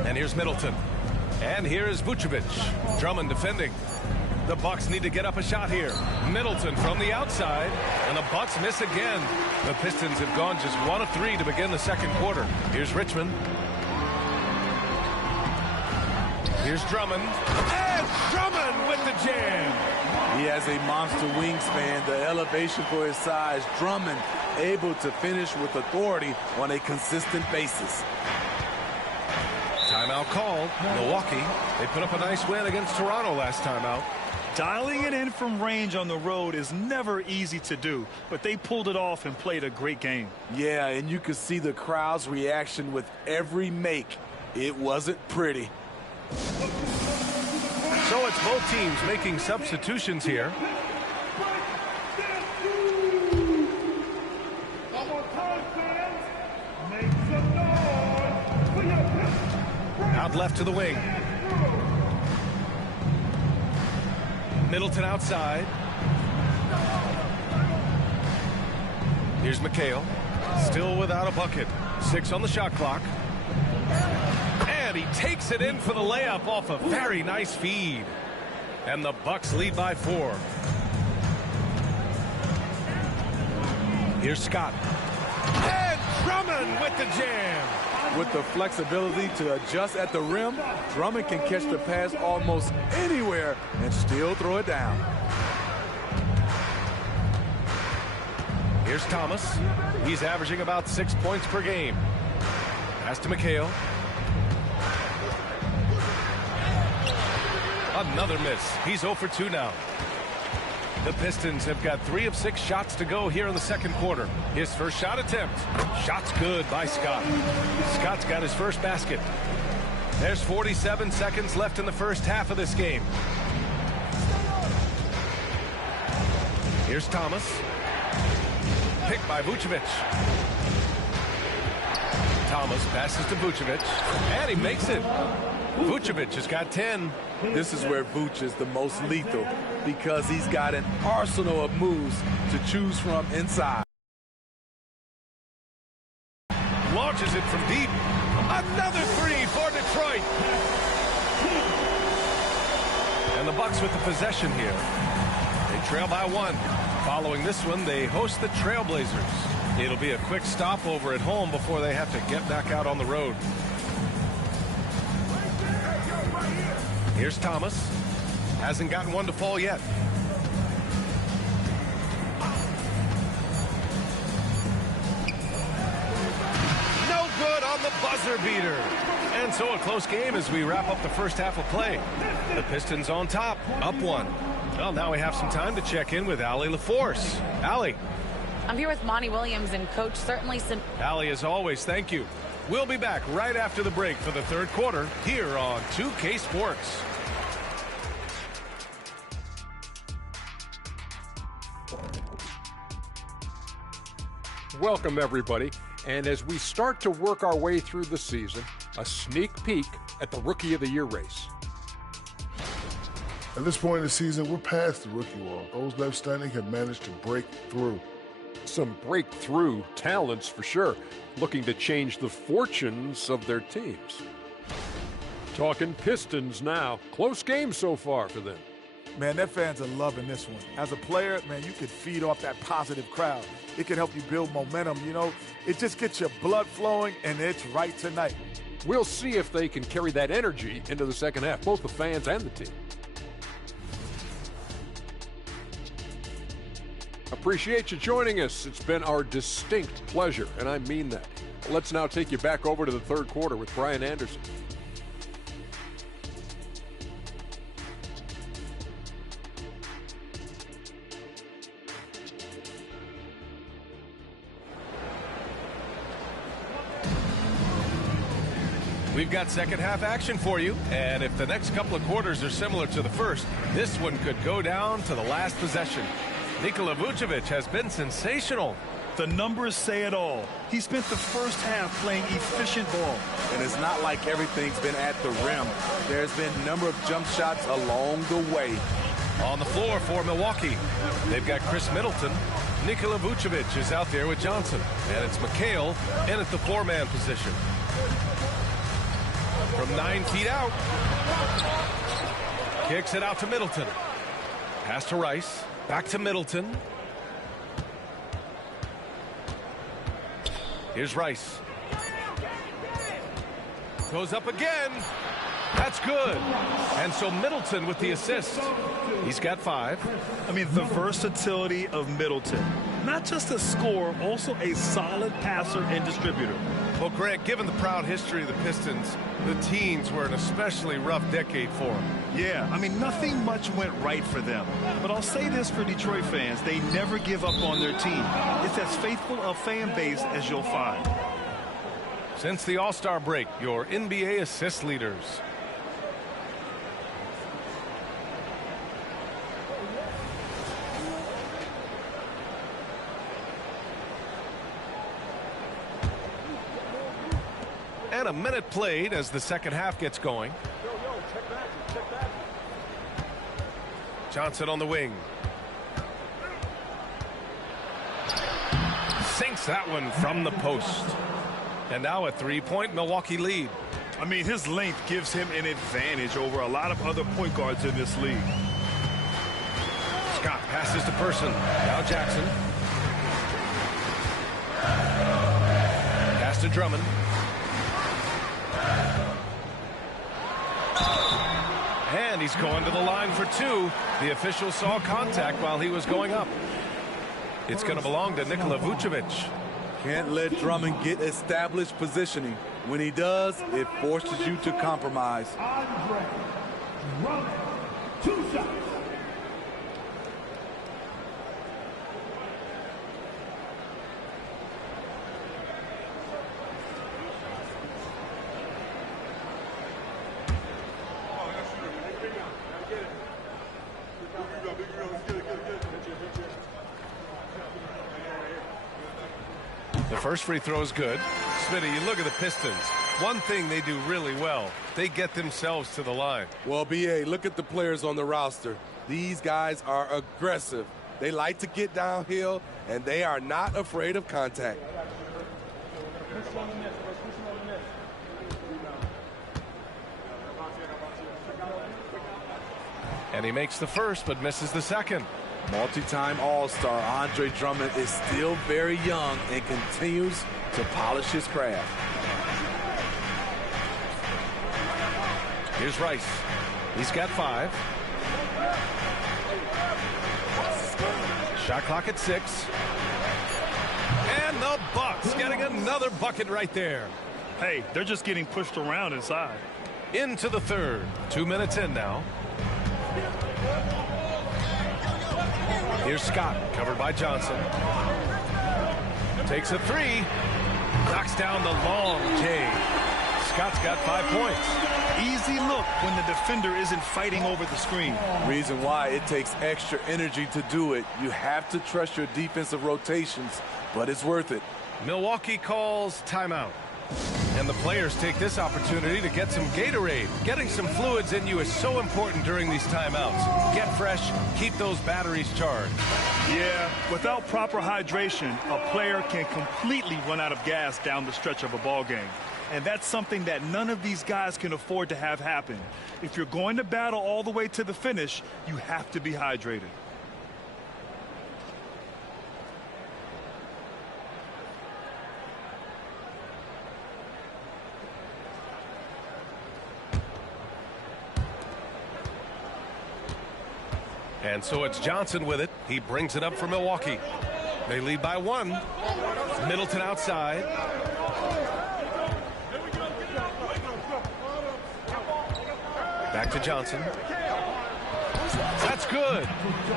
And here's Middleton. And here's Vucevic. Drummond defending. The Bucks need to get up a shot here. Middleton from the outside. And the Bucks miss again. The Pistons have gone just 1 of 3 to begin the second quarter. Here's Richmond. Here's Drummond. And Drummond with the jam. He has a monster wingspan, the elevation for his size. Drummond able to finish with authority on a consistent basis. Timeout called. Milwaukee. They put up a nice win against Toronto last time out. Dialing it in from range on the road is never easy to do, but they pulled it off and played a great game. Yeah, and you could see the crowd's reaction with every make. It wasn't pretty. So it's both teams making substitutions here. Out left to the wing. Middleton outside. Here's McHale. Still without a bucket. 6 on the shot clock. And he takes it in for the layup off a very nice feed. And the Bucks lead by 4. Here's Scott. And Drummond with the jam. With the flexibility to adjust at the rim, Drummond can catch the pass almost anywhere and still throw it down. Here's Thomas. He's averaging about 6 points per game. Pass to McHale. Another miss. He's 0 for 2 now. The Pistons have got 3 of 6 shots to go here in the second quarter. His first shot attempt. Shot's good by Scott. Scott's got his first basket. There's 47 seconds left in the first half of this game. Here's Thomas. Picked by Vucevic. Thomas passes to Vucevic. And he makes it. Vucevic has got 10. This is where Vuce is the most lethal because he's got an arsenal of moves to choose from inside. Launches it from deep. Another 3 for Detroit. And the Bucks with the possession here. They trail by 1. Following this one, they host the Trailblazers. It'll be a quick stopover at home before they have to get back out on the road. Here's Thomas. Hasn't gotten one to fall yet. on the buzzer beater. And so a close game as we wrap up the first half of play. The Pistons on top, up 1. Well, now we have some time to check in with Allie LaForce. Allie. I'm here with Monty Williams, and Coach, certainly some... Allie, as always, thank you. We'll be back right after the break for the third quarter here on 2K Sports. Welcome, everybody. And as we start to work our way through the season, a sneak peek at the Rookie of the Year race. At this point in the season, we're past the rookie wall. Those left standing have managed to break through. Some breakthrough talents for sure, looking to change the fortunes of their teams. Talking Pistons now. Close game so far for them. Man, their fans are loving this one. As a player, man, you can feed off that positive crowd. It can help you build momentum, you know. It just gets your blood flowing, and it's right tonight. We'll see if they can carry that energy into the second half, both the fans and the team. Appreciate you joining us. It's been our distinct pleasure, and I mean that. Let's now take you back over to the third quarter with Brian Anderson. We've got second half action for you, and if the next couple of quarters are similar to the first, this one could go down to the last possession. Nikola Vucevic has been sensational. The numbers say it all. He spent the first half playing efficient ball. And it's not like everything's been at the rim. There's been a number of jump shots along the way. On the floor for Milwaukee, they've got Chris Middleton. Nikola Vucevic is out there with Johnson. And it's McHale in at the four-man position. From 9 feet out. Kicks it out to Middleton. Pass to Rice. Back to Middleton. Here's Rice. Goes up again. That's good. And so Middleton with the assist. He's got 5. I mean, the versatility of Middleton. Not just a scorer, also a solid passer and distributor. Well, Grant, given the proud history of the Pistons, the teens were an especially rough decade for them. Yeah, I mean, nothing much went right for them. But I'll say this for Detroit fans, they never give up on their team. It's as faithful a fan base as you'll find. Since the All-Star break, your NBA assist leaders. And a minute played as the second half gets going. Johnson on the wing. Sinks that one from the post. And now a three-point Milwaukee lead. I mean, his length gives him an advantage over a lot of other point guards in this league. Scott passes to Person. Now Jackson. Pass to Drummond. And he's going to the line for 2. The official saw contact while he was going up. It's going to belong to Nikola Vucevic. Can't let Drummond get established positioning. When he does, it forces you to compromise. Andre Drummond, 2 shots. The first free throw is good. Smitty, you look at the Pistons. One thing they do really well, they get themselves to the line. Well, B.A., look at the players on the roster. These guys are aggressive. They like to get downhill, and they are not afraid of contact. And he makes the first, but misses the second. Multi-time All-Star Andre Drummond is still very young and continues to polish his craft. Here's Rice. He's got 5. Shot clock at 6. And the Bucks getting another bucket right there. Hey, they're just getting pushed around inside. Into the third. 2 minutes in now. Here's Scott, covered by Johnson. Takes a three. Knocks down the long J. Scott's got 5 points. Easy look when the defender isn't fighting over the screen. Reason why it takes extra energy to do it. You have to trust your defensive rotations, but it's worth it. Milwaukee calls timeout. And the players take this opportunity to get some Gatorade. Getting some fluids in you is so important during these timeouts. Get fresh, keep those batteries charged. Yeah, without proper hydration, a player can completely run out of gas down the stretch of a ball game. And that's something that none of these guys can afford to have happen. If you're going to battle all the way to the finish, you have to be hydrated. And so it's Johnson with it. He brings it up for Milwaukee. They lead by 1. Middleton outside. Back to Johnson. That's good.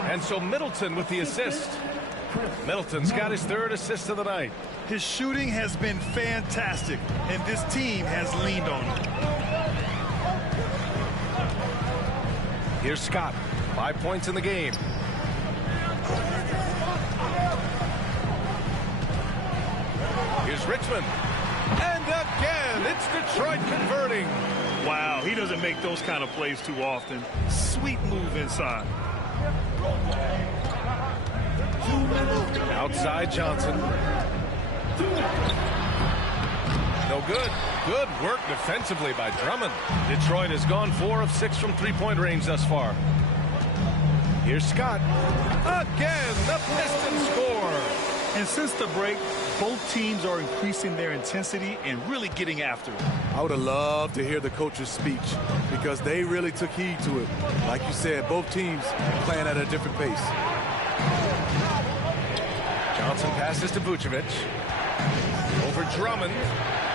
And so Middleton with the assist. Middleton's got his 3rd assist of the night. His shooting has been fantastic, and this team has leaned on him. Here's Scott. 5 points in the game. Here's Richmond. And again, it's Detroit converting. Wow, he doesn't make those kind of plays too often. Sweet move inside. Outside Johnson. No good. Good work defensively by Drummond. Detroit has gone 4 of 6 from three-point range thus far. Here's Scott. Again, the Pistons score. And since the break, both teams are increasing their intensity and really getting after it. I would have loved to hear the coach's speech because they really took heed to it. Like you said, both teams playing at a different pace. Johnson passes to Vucevic. Over Drummond.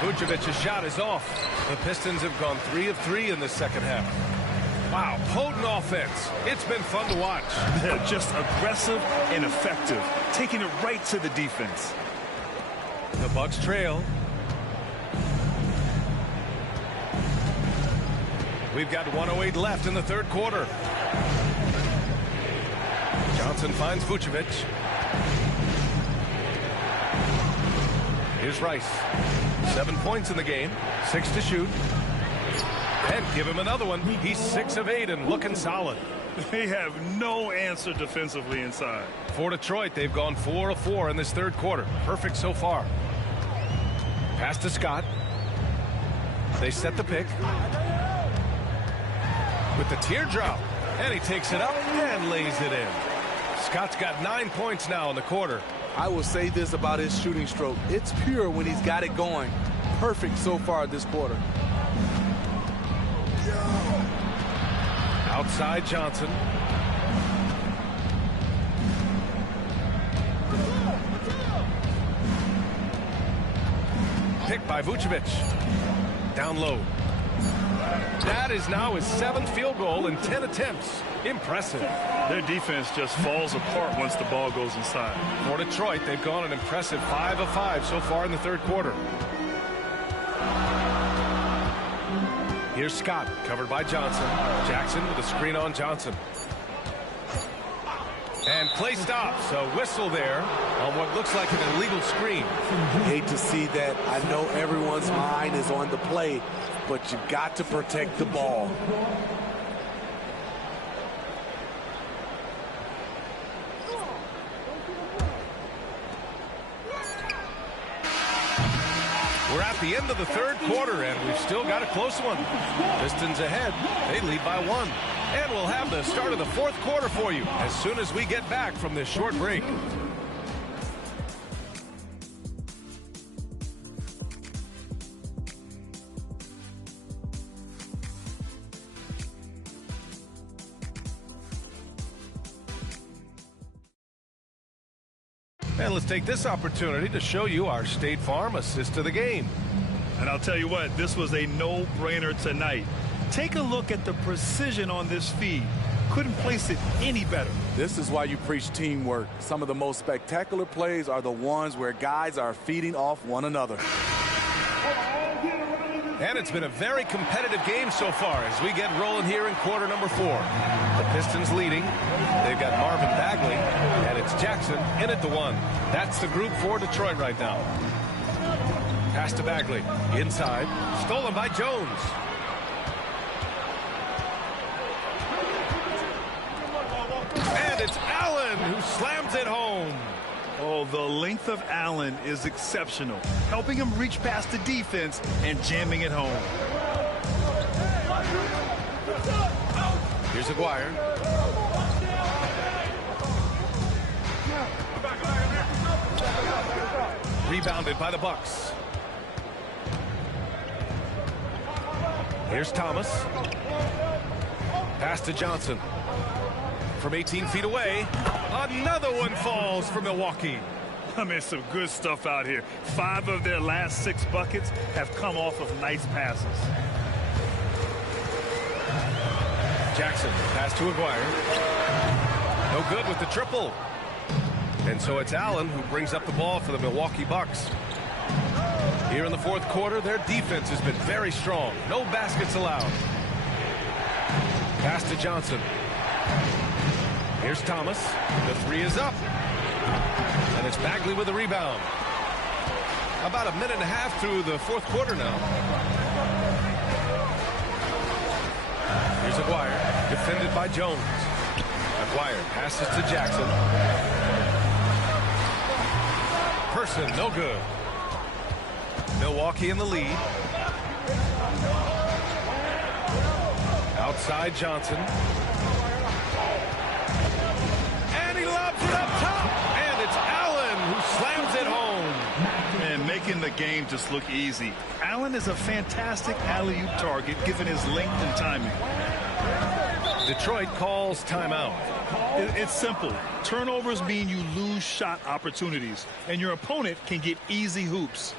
Vucevic's shot is off. The Pistons have gone 3 of 3 in the second half. Wow, potent offense. It's been fun to watch. They're just aggressive and effective, taking it right to the defense. The Bucks trail. We've got 1:08 left in the third quarter. Johnson finds Vucevic. Here's Rice. 7 points in the game. 6 to shoot. And give him another one. He's 6 of 8 and looking solid. They have no answer defensively inside. For Detroit, they've gone 4 of 4 in this third quarter. Perfect so far. Pass to Scott. They set the pick. With the teardrop. And he takes it up and lays it in. Scott's got 9 points now in the quarter. I will say this about his shooting stroke. It's pure when he's got it going. Perfect so far this quarter. Outside Johnson. Picked by Vucevic. Down low. That is now his 7th field goal in 10 attempts. Impressive. Their defense just falls apart once the ball goes inside. For Detroit, they've gone an impressive 5 of 5 so far in the third quarter. Here's Scott, covered by Johnson. Jackson with a screen on Johnson. And play stops. A whistle there on what looks like an illegal screen. Hate to see that. I know everyone's mind is on the play, but you got to protect the ball. We're at the end of the third quarter, and we've still got a close one. Pistons ahead. They lead by 1. And we'll have the start of the fourth quarter for you as soon as we get back from this short break. And let's take this opportunity to show you our State Farm assist of the game. And I'll tell you what, this was a no-brainer tonight. Take a look at the precision on this feed. Couldn't place it any better. This is why you preach teamwork. Some of the most spectacular plays are the ones where guys are feeding off one another. And it's been a very competitive game so far as we get rolling here in quarter number 4. The Pistons leading. They've got Marvin Bagley, and it's Jackson in at the 1. That's the group for Detroit right now. Pass to Bagley. Inside. Stolen by Jones. And it's Allen who slams it home. Oh, the length of Allen is exceptional, helping him reach past the defense and jamming it home. Here's Aguirre. Rebounded by the Bucks. Here's Thomas. Pass to Johnson. From 18 feet away, another one falls for Milwaukee. I mean, some good stuff out here. 5 of their last 6 buckets have come off of nice passes. Jackson, pass to Aguirre. No good with the triple. And so it's Allen who brings up the ball for the Milwaukee Bucks. Here in the 4th quarter, their defense has been very strong. No baskets allowed. Pass to Johnson. Here's Thomas. The 3 is up. And it's Bagley with a rebound. About a minute and a half through the 4th quarter now. Here's Aguirre. Defended by Jones. Aguirre passes to Jackson. Person, no good. Milwaukee in the lead. Outside Johnson. And he lobs it up top. And it's Allen who slams it home. And making the game just look easy. Allen is a fantastic alley-oop target given his length and timing. Detroit calls timeout. It's simple. Turnovers mean you lose shot opportunities, and your opponent can get easy hoops.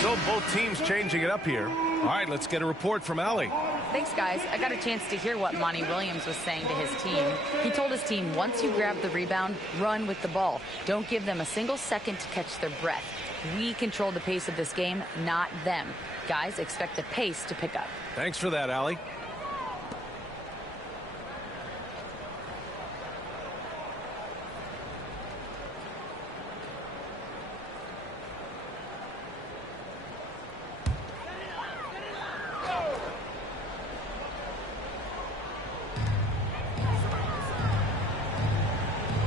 So both teams changing it up here. All right, let's get a report from Allie. Thanks, guys. I got a chance to hear what Monty Williams was saying to his team. He told his team, once you grab the rebound, run with the ball. Don't give them a single second to catch their breath. We control the pace of this game, not them. Guys, expect the pace to pick up. Thanks for that, Allie.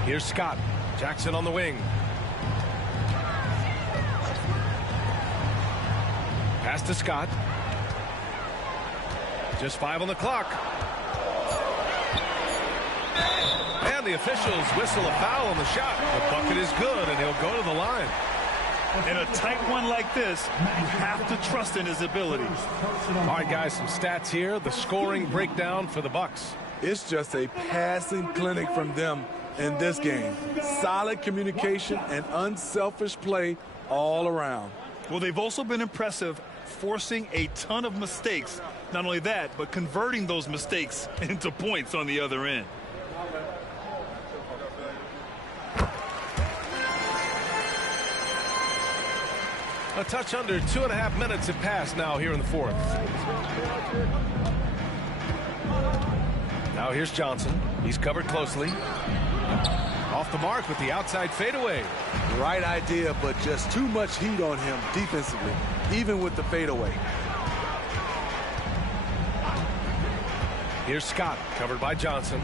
Here's Scott. Jackson on the wing. Pass to Scott. Just 5 on the clock. And the officials whistle a foul on the shot. The bucket is good, and he'll go to the line. In a tight one like this, you have to trust in his ability. All right, guys, some stats here. The scoring breakdown for the Bucks. It's just a passing clinic from them in this game. Solid communication and unselfish play all around. Well, they've also been impressive, forcing a ton of mistakes. Not only that, but converting those mistakes into points on the other end. A touch under 2.5 minutes have passed now here in the 4th. Now here's Johnson. He's covered closely. Off the mark with the outside fadeaway. Right idea, but just too much heat on him defensively, even with the fadeaway. Here's Scott, covered by Johnson.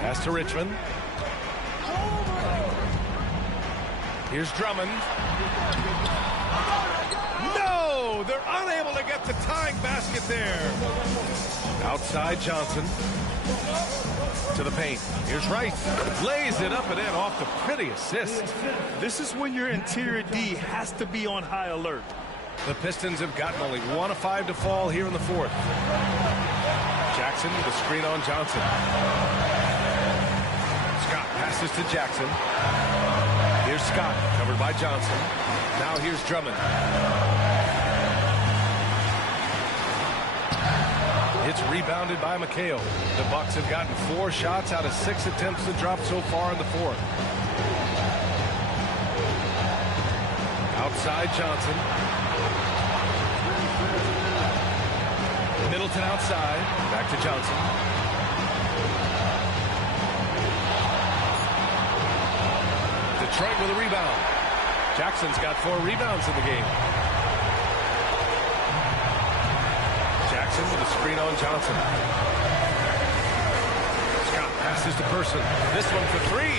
Pass to Richmond. Here's Drummond. No! They're unable to get the tying basket there. Outside Johnson. To the paint. Here's Rice. Lays it up and in off the pretty assist. This is when your interior D has to be on high alert. The Pistons have gotten only 1 of 5 to fall here in the 4th. Jackson with a screen on Johnson. Scott passes to Jackson. Here's Scott, covered by Johnson. Now here's Drummond. It's rebounded by McHale. The Bucks have gotten 4 shots out of 6 attempts to drop so far in the fourth. Outside Johnson. Middleton outside. Back to Johnson. Detroit with a rebound. Jackson's got 4 rebounds in the game. Jackson with a screen on Johnson. Scott passes to Person. This one for 3.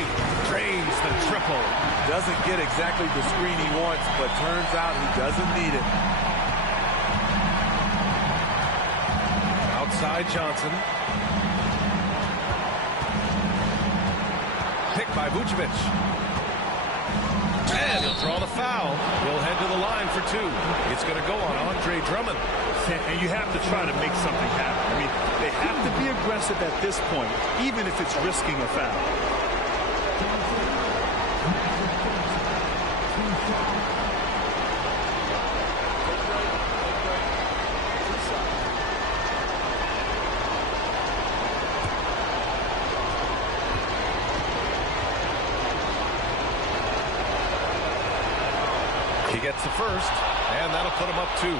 Drains the triple. Doesn't get exactly the screen he wants, but turns out he doesn't need it. Outside Johnson. Picked by Vucevic. And he'll draw the foul. He'll head to the line for 2. It's going to go on Andre Drummond. And you have to try to make something happen. I mean, they have to be aggressive at this point, even if it's risking a foul. He gets the first, and that'll put him up 2.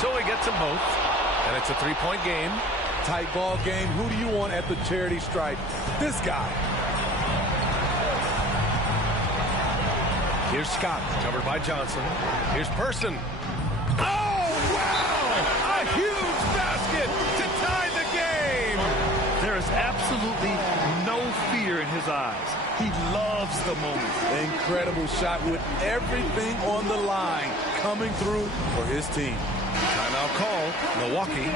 So he gets them both, and it's a 3-point game. Tight ball game. Who do you want at the charity stripe? This guy. Here's Scott, covered by Johnson. Here's Person. Oh, wow! A huge basket to tie the game! There is absolutely no fear in his eyes. He loves the moment. Incredible shot with everything on the line coming through for his team. Timeout call, Milwaukee.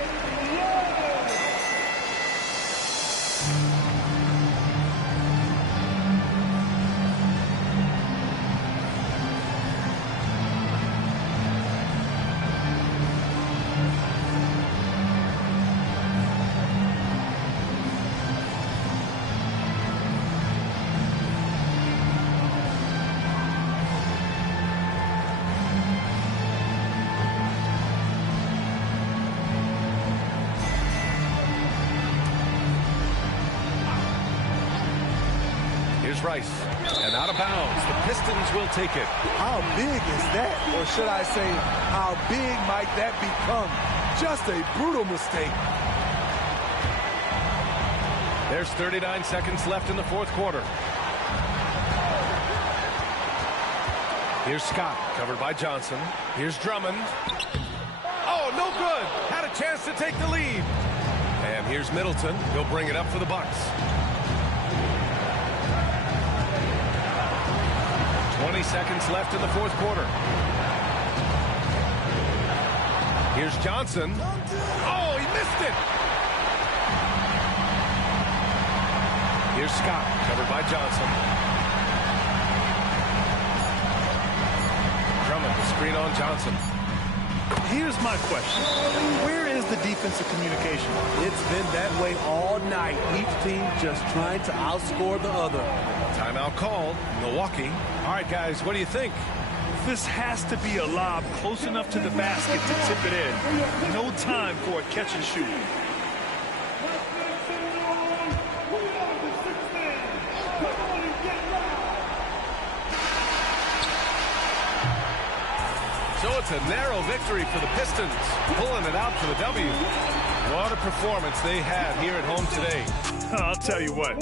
Rice, and out of bounds. The Pistons will take it. How big is that? Or should I say, how big might that become? Just a brutal mistake. There's 39 seconds left in the fourth quarter. Here's Scott, covered by Johnson. Here's Drummond. Oh, no good. Had a chance to take the lead. And here's Middleton. He'll bring it up for the Bucks. 20 seconds left in the fourth quarter. Here's Johnson. Oh, he missed it. Here's Scott, covered by Johnson. Drummond, the screen on Johnson. Here's my question. Where is the defensive communication? It's been that way all night. Each team just trying to outscore the other. Timeout called, Milwaukee. All right, guys, what do you think? This has to be a lob close enough to the basket to tip it in. No time for a catch and shoot. So it's a narrow victory for the Pistons, pulling it out for the W. What a performance they had here at home today. I'll tell you what.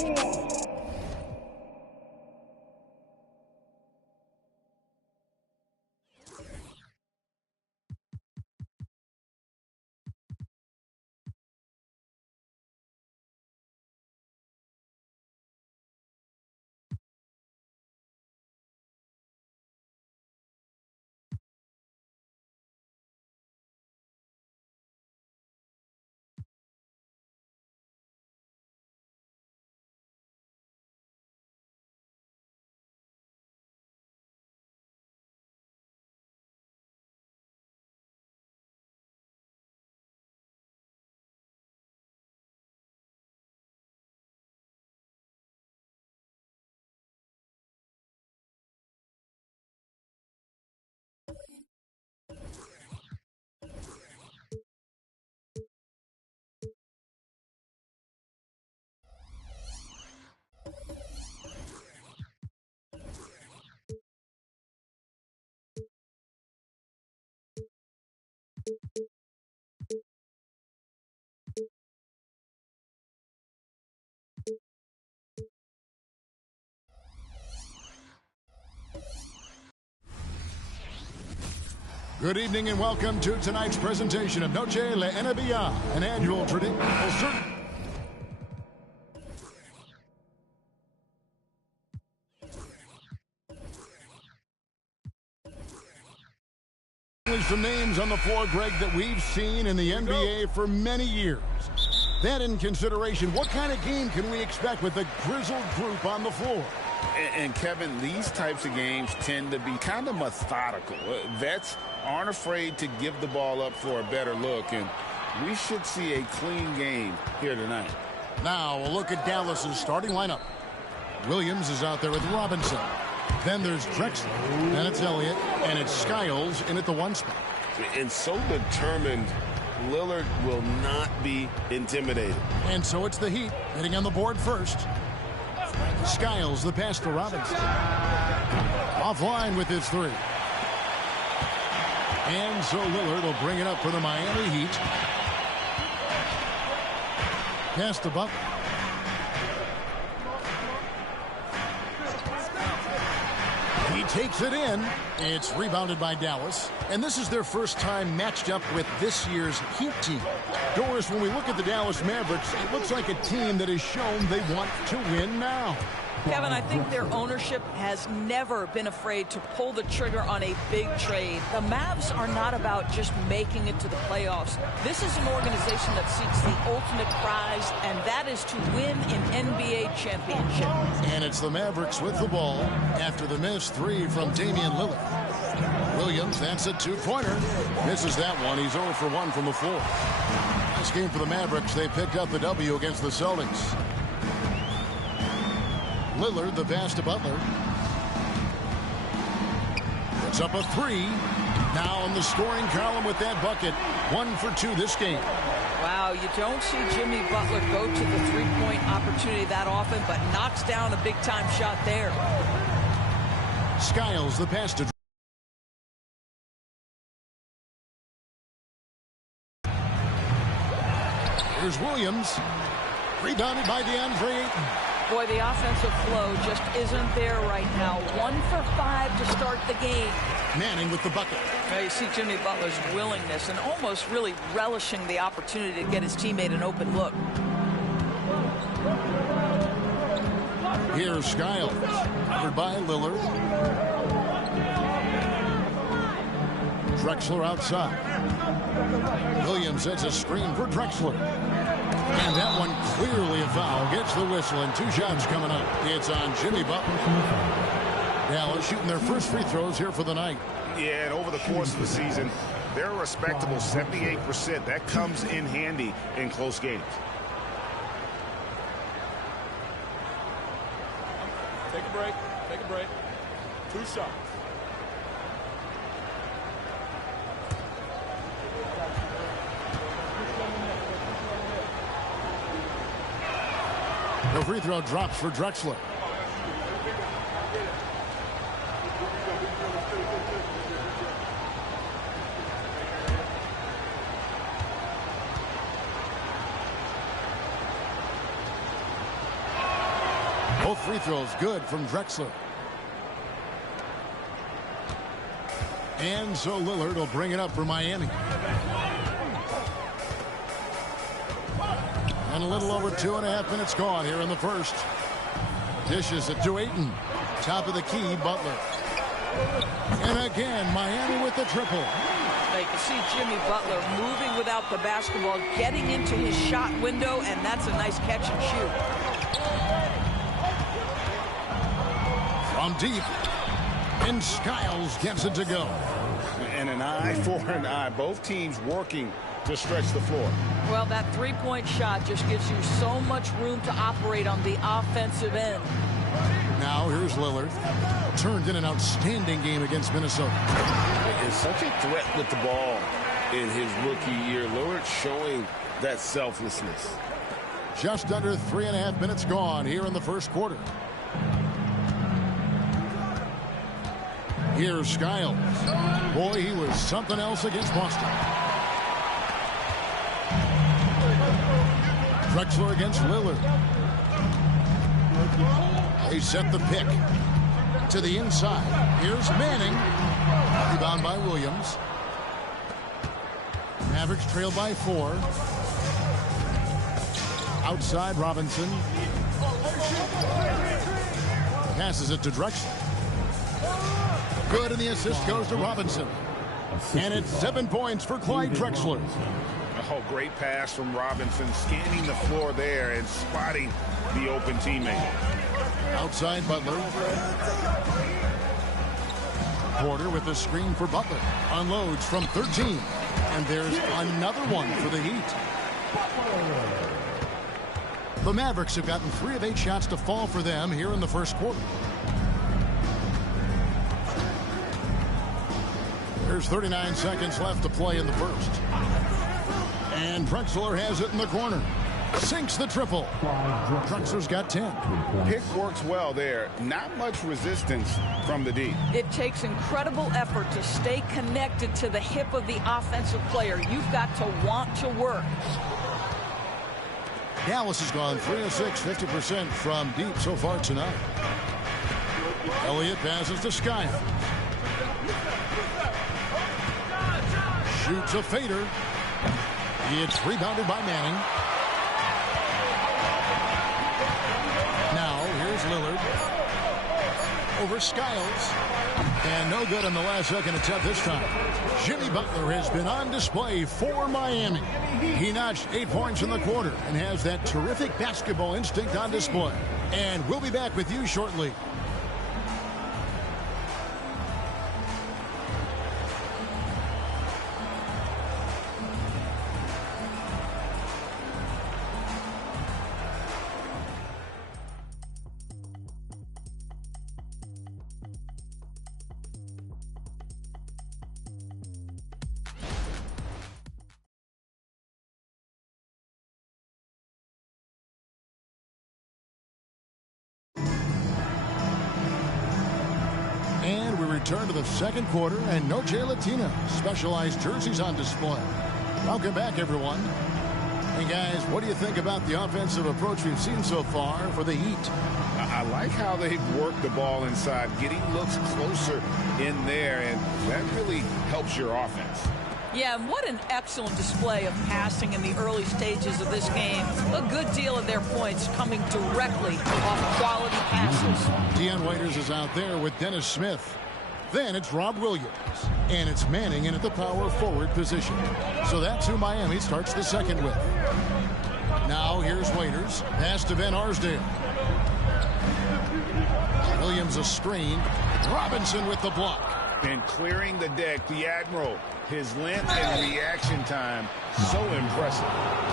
Good evening and welcome to tonight's presentation of Noche La NBA, an annual tradition. Some names on the floor, Greg, that we've seen in the NBA for many years. That in consideration, what kind of game can we expect with the grizzled group on the floor? And Kevin, these types of games tend to be kind of methodical. Vets aren't afraid to give the ball up for a better look, and we should see a clean game here tonight. Now a look at Dallas's starting lineup. Williams is out there with Robinson. Then there's Drexler, then it's Elliott, and it's Skiles in at the 1 spot. And so determined, Lillard will not be intimidated. And so it's the Heat hitting on the board first. Skiles, the pass to Robinson. Offline with his 3. And so Lillard will bring it up for the Miami Heat. Pass to Butler. He takes it in. It's rebounded by Dallas. And this is their first time matched up with this year's Heat team. Doris, when we look at the Dallas Mavericks, it looks like a team that has shown they want to win now. Kevin, I think their ownership has never been afraid to pull the trigger on a big trade. The Mavs are not about just making it to the playoffs. This is an organization that seeks the ultimate prize, and that is to win an NBA championship. And it's the Mavericks with the ball after the missed 3 from Damian Lillard. Williams, that's a 2-pointer. Misses that one. He's 0 for 1 from the floor. This game for the Mavericks, they picked up the W against the Celtics. Lillard, the pass to Butler. Puts up a 3. Now in the scoring column with that bucket. 1 for 2 this game. Wow, you don't see Jimmy Butler go to the 3-point opportunity that often, but knocks down a big-time shot there. Skiles, the pass to... Here's Williams. Rebounded by DeAndre Ayton. Boy, the offensive flow just isn't there right now. 1 for 5 to start the game. Manning with the bucket. Now you see Jimmy Butler's willingness and almost really relishing the opportunity to get his teammate an open look. Here's Skiles. Covered by Lillard. Drexler outside. Williams sets a screen for Drexler. And that one clearly a foul. Gets the whistle, and 2 shots coming up. It's on Jimmy Butler. Dallas shooting their first free throws here for the night. Yeah, and over the course of the season, they're a respectable 78%. That comes in handy in close games. Take a break. Take a break. 2 shots. The free throw drops for Drexler. Both free throws good from Drexler. And so Lillard will bring it up for Miami. And a little over 2.5 minutes gone here in the first. Dishes it to Ayton. Top of the key, Butler. And again, Miami with the triple. You can see Jimmy Butler moving without the basketball, getting into his shot window, and that's a nice catch and shoot. From deep. And Skiles gets it to go. And an eye for an eye. Both teams working to stretch the floor. Well, that 3-point shot just gives you so much room to operate on the offensive end. Now here's Lillard. Turned in an outstanding game against Minnesota. Is such a threat with the ball in his rookie year. Lillard showing that selflessness. Just under 3.5 minutes gone here in the first quarter. Here's Skiles. Boy, he was something else against Boston. Drexler against Lillard. They set the pick to the inside. Here's Manning. Rebound by Williams. Mavericks trail by 4. Outside, Robinson. Passes it to Drexler. Good, and the assist goes to Robinson. And it's 7 points for Clyde Drexler. Oh, great pass from Robinson, scanning the floor there and spotting the open teammate. Outside Butler. Porter with the screen for Butler. Unloads from 13. And there's another one for the Heat. The Mavericks have gotten 3 of 8 shots to fall for them here in the first quarter. There's 39 seconds left to play in the first. And Drexler has it in the corner. Sinks the triple. Drexler's got 10. Pick works well there. Not much resistance from the D. It takes incredible effort to stay connected to the hip of the offensive player. You've got to want to work. Dallas has gone 3 of 6, 50% from deep so far tonight. Elliott passes to Skye. Shoots a fader. It's rebounded by Manning. Now here's Lillard. Over Skiles. And no good on the last second attempt this time. Jimmy Butler has been on display for Miami. He notched 8 points in the quarter and has that terrific basketball instinct on display. And we'll be back with you shortly. And we return to the second quarter, and no Jay Latino. Specialized jerseys on display. Welcome back, everyone. Hey, guys, what do you think about the offensive approach we've seen so far for the Heat? I like how they've worked the ball inside, getting looks closer in there, and that really helps your offense. Yeah, and what an excellent display of passing in the early stages of this game. A good deal of their points coming directly off quality passes. Dion Waiters is out there with Dennis Smith. Then it's Rob Williams. And it's Manning in at the power forward position. So that's who Miami starts the second with. Now here's Waiters. Pass to Van Arsdale. Williams a screen. Robinson with the block. And clearing the deck, the Admiral. His length and reaction time, so impressive.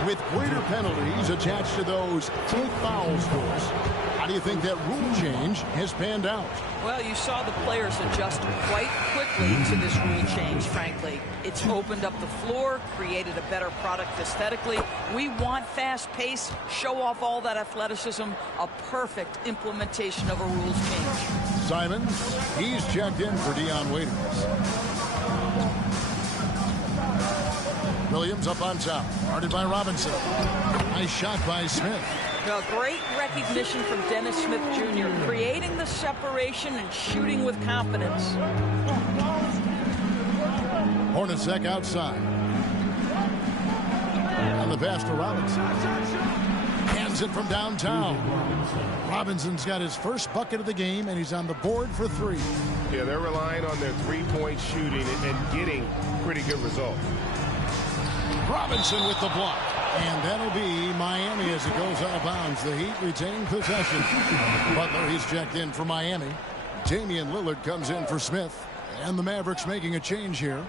With greater penalties attached to those 10 fouls for us, how do you think that rule change has panned out? Well, you saw the players adjust quite quickly to this rule change, frankly. It's opened up the floor, created a better product aesthetically. We want fast pace, show off all that athleticism, a perfect implementation of a rules change. Simons, he's checked in for Dion Waiters. Williams up on top, guarded by Robinson. Nice shot by Smith. A great recognition from Dennis Smith Jr., creating the separation and shooting with confidence. Hornacek outside. On the pass to Robinson. Hands it from downtown. Robinson's got his first bucket of the game, and he's on the board for 3. Yeah, they're relying on their three-point shooting and getting pretty good results. Robinson with the block. And that'll be Miami as it goes out of bounds. The Heat retain possession. Butler, he's checked in for Miami. Damian Lillard comes in for Smith. And the Mavericks making a change here.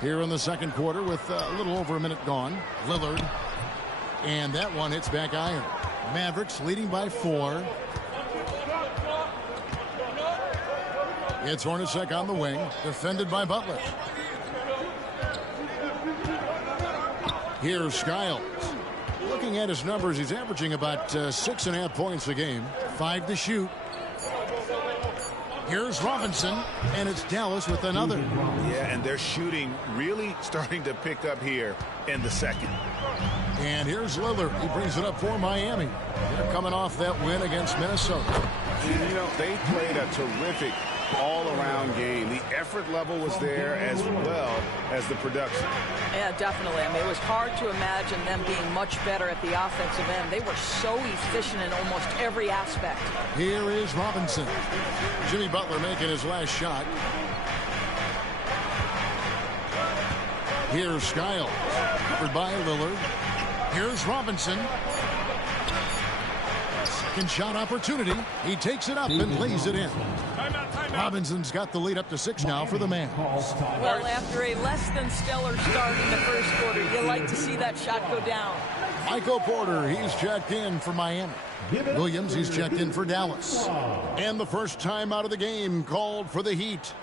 Here in the second quarter with a little over a minute gone. Lillard. And that one hits back iron. Mavericks leading by 4. It's Hornacek on the wing. Defended by Butler. Here's Skiles. Looking at his numbers, he's averaging about 6.5 points a game. 5 to shoot. Here's Robinson, and it's Dallas with another. Yeah, and their shooting really starting to pick up here in the second. And here's Lillard. He brings it up for Miami. They're coming off that win against Minnesota. You know, they played a terrific all-around game. The effort level was there as well as the production. Yeah, definitely. I mean, it was hard to imagine them being much better at the offensive end. They were so efficient in almost every aspect. Here is Robinson. Jimmy Butler making his last shot. Here's Skiles. Covered by Lillard. Here's Robinson. Second shot opportunity. He takes it up and lays it in. Robinson's got the lead up to 6 now for the man. Well, after a less than stellar start in the first quarter, you like to see that shot go down. Michael Porter, he's checked in for Miami. Williams, he's checked in for Dallas. And the first time out of the game called for the Heat.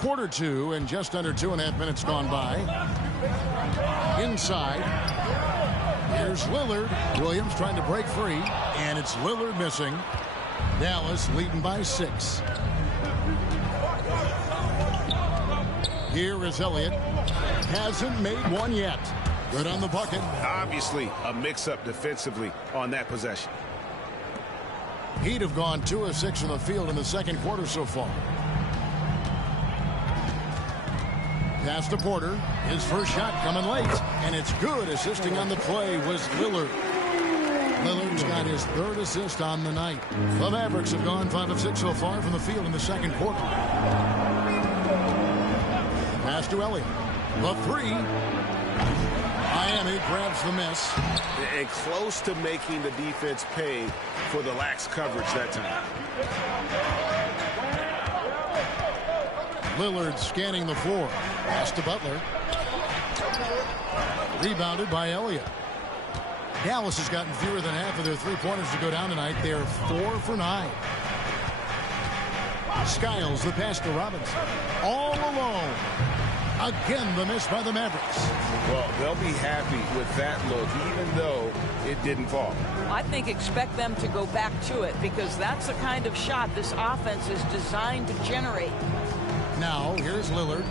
Quarter 2 and just under 2.5 minutes gone by. Inside. Here's Lillard. Williams trying to break free. And it's Lillard missing. Dallas leading by 6. Here is Elliott. Hasn't made one yet. Good on the bucket. Obviously a mix-up defensively on that possession. Heat have gone 2 of 6 from the field in the second quarter so far. Pass to Porter. His first shot coming late. And it's good. Assisting on the play was Lillard. Lillard's got his 3rd assist on the night. The Mavericks have gone 5 of 6 so far from the field in the second quarter. Pass to Elliott. The 3. Miami grabs the miss. And close to making the defense pay for the lax coverage that time. Lillard scanning the floor. Pass to Butler. Rebounded by Elliott. Dallas has gotten fewer than half of their three-pointers to go down tonight. They're 4 for 9. Skiles, the pass to Robinson. All alone. Again, the miss by the Mavericks. Well, they'll be happy with that look, even though it didn't fall. I think expect them to go back to it because that's the kind of shot this offense is designed to generate. Now, here's Lillard,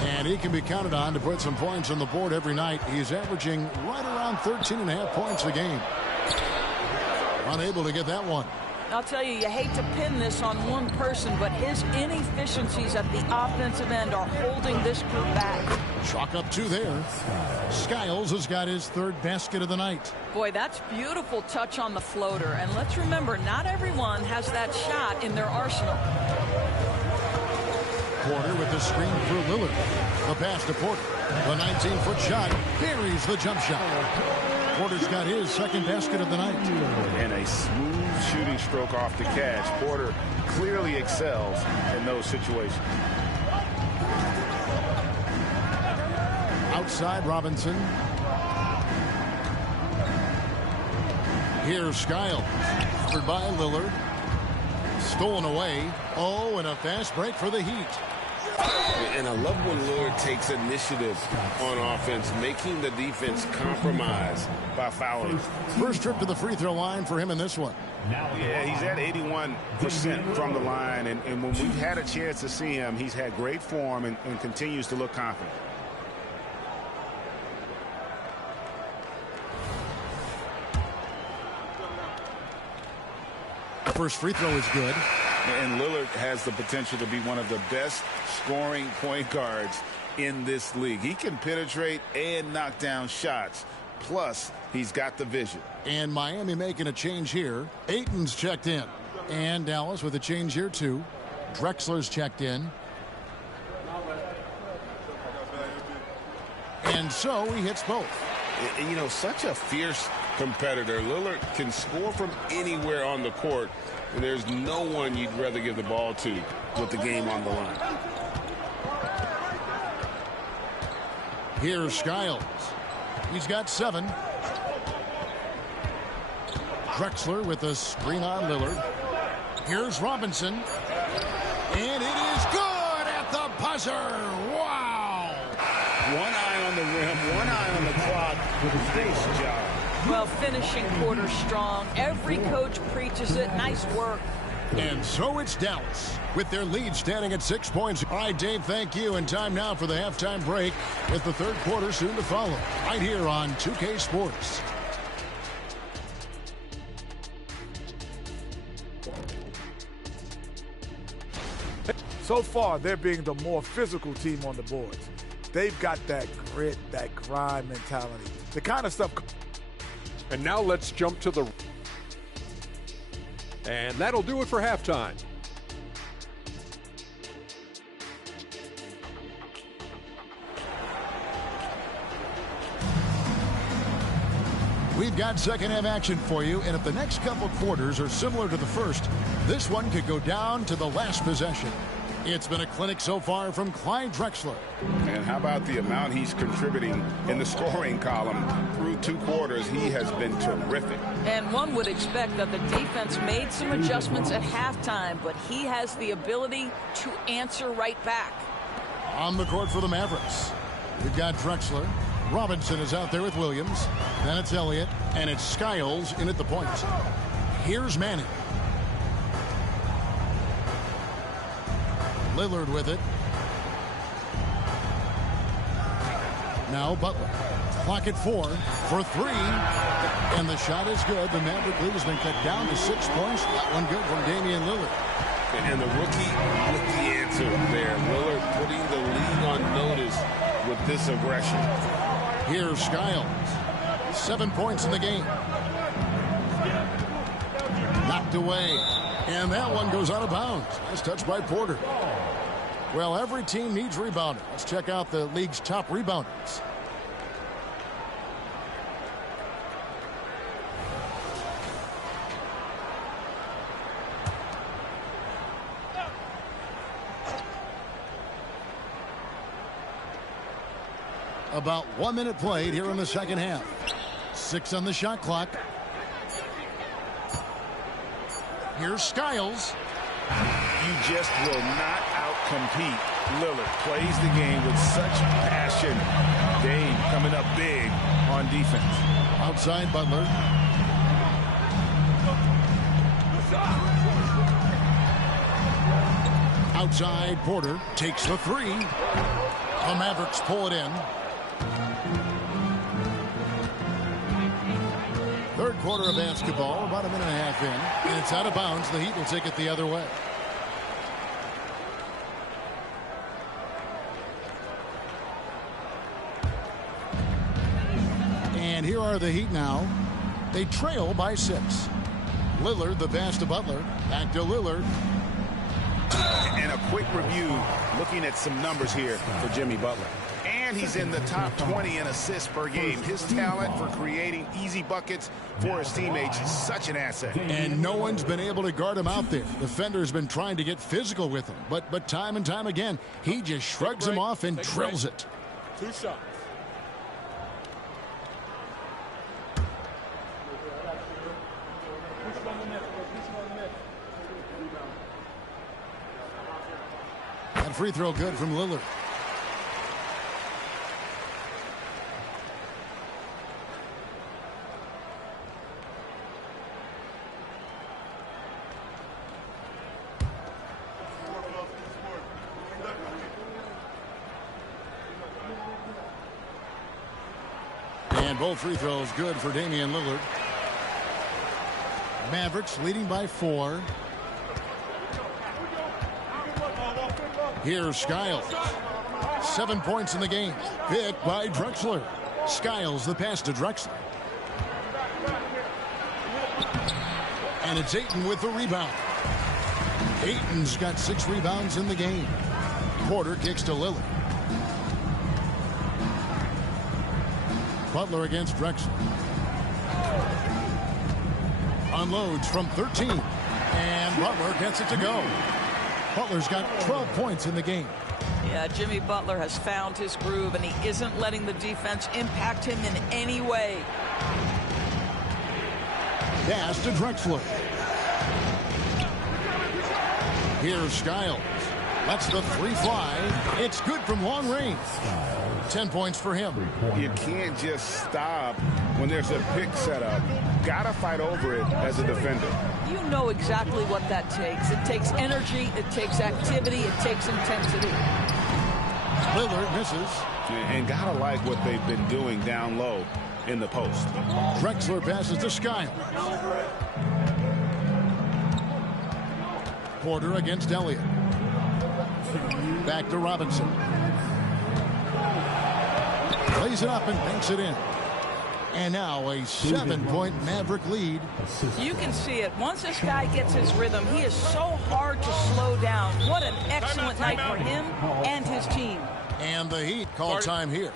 and he can be counted on to put some points on the board every night. He's averaging right around 13.5 points a game. Unable to get that one. I'll tell you, you hate to pin this on one person, but his inefficiencies at the offensive end are holding this group back. Chalk up 2 there. Skiles has got his 3rd basket of the night. Boy, that's beautiful touch on the floater. And let's remember, not everyone has that shot in their arsenal. Porter with the screen through Lillard. The pass to Porter. The 19-foot shot buries the jump shot. Porter's got his 2nd basket of the night. And a smooth shooting stroke off the catch. Porter clearly excels in those situations. Outside Robinson. Here's Skiles. Covered by Lillard. Stolen away. Oh, and a fast break for the Heat. And I love when Lillard takes initiative on offense, making the defense compromise by fouling. First trip to the free throw line for him in this one. Yeah, he's at 81% from the line, and when we've had a chance to see him, he's had great form and continues to look confident. First free throw is good. And Lillard has the potential to be one of the best scoring point guards in this league. He can penetrate and knock down shots. Plus, he's got the vision. And Miami making a change here. Ayton's checked in. And Dallas with a change here, too. Drexler's checked in. And so he hits both. You know, such a fierce competitor. Lillard can score from anywhere on the court, and there's no one you'd rather give the ball to with the game on the line. Here's Skiles. He's got 7. Drexler with a screen on Lillard. Here's Robinson. And it is good at the buzzer. Wow. One eye on the rim, one eye on the clock. Nice job. Well, finishing quarter strong. Every coach preaches it. Nice work. And so it's Dallas with their lead standing at 6 points. All right, Dave, thank you. And time now for the halftime break with the third quarter soon to follow right here on 2K Sports. So far, they're being the more physical team on the boards. They've got that grit, that grind mentality, the kind of stuff. And now let's jump to the... And that'll do it for halftime. We've got second half action for you, and if the next couple quarters are similar to the first, this one could go down to the last possession. It's been a clinic so far from Clyde Drexler. And how about the amount he's contributing in the scoring column? Through 2 quarters, he has been terrific. And one would expect that the defense made some adjustments at halftime, but he has the ability to answer right back. On the court for the Mavericks, we've got Drexler. Robinson is out there with Williams. Then it's Elliott, and it's Skiles in at the point. Here's Manning. Lillard with it. Now Butler. Clock at 4 for 3. And the shot is good. The Maverick lead has been cut down to 6 points. That one good from Damian Lillard. And the rookie with the answer there. Lillard putting the league on notice with this aggression. Here's Skiles. 7 points in the game. Knocked away. And that one goes out of bounds. Nice touch by Porter. Well, every team needs rebounding. Let's check out the league's top rebounders. About 1 minute played here in the second half. 6 on the shot clock. Here's Skiles. You just will not outcompete Lillard. Plays the game with such passion. Dame coming up big on defense. Outside Butler. Outside Porter takes the 3. The Mavericks pull it in. Third quarter of basketball, about a minute and a half in, and it's out of bounds. The Heat will take it the other way. And here are the Heat now. They trail by 6. Lillard, the pass to Butler. Back to Lillard. And a quick review, looking at some numbers here for Jimmy Butler. And he's in the top 20 in assists per game. His talent for creating easy buckets for his teammates is such an asset. And no one's been able to guard him out there. The defender's been trying to get physical with him. But time and time again, he just shrugs him off and drills it. 2 shots. That free throw good from Lillard. And both free throws good for Damian Lillard. Mavericks leading by 4. Here's Skiles. 7 points in the game. Picked by Drexler. Skiles the pass to Drexler. And it's Ayton with the rebound. Ayton's got 6 rebounds in the game. Porter kicks to Lillard. Butler against Drexler. Unloads from 13. And Butler gets it to go. Butler's got 12 points in the game. Yeah, Jimmy Butler has found his groove, and he isn't letting the defense impact him in any way. Pass to Drexler. Here's Skiles. Lets the three fly. It's good from long range. 10 points for him. You can't just stop when there's a pick set up. Gotta fight over it as a defender. You know exactly what that takes. It takes energy, it takes activity, it takes intensity. Lillard misses. And gotta like what they've been doing down low in the post. Drexler passes to Skiles. Porter against Elliott. Back to Robinson. Plays it up and banks it in. And now a 7-point Maverick lead. You can see it. Once this guy gets his rhythm, he is so hard to slow down. What an excellent night for him and his team. And the Heat call time here.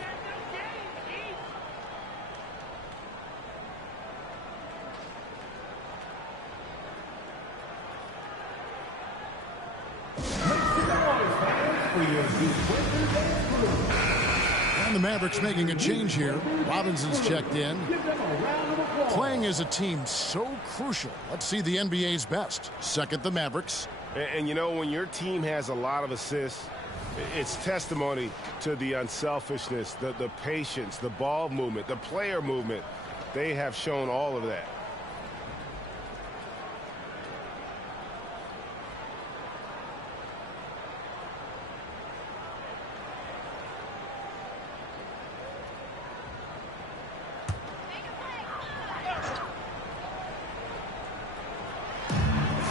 And the Mavericks making a change here. Robinson's checked in. Playing as a team so crucial. Let's see the NBA's best. Second, the Mavericks. And you know, when your team has a lot of assists, it's testimony to the unselfishness, the patience, the ball movement, the player movement. They have shown all of that.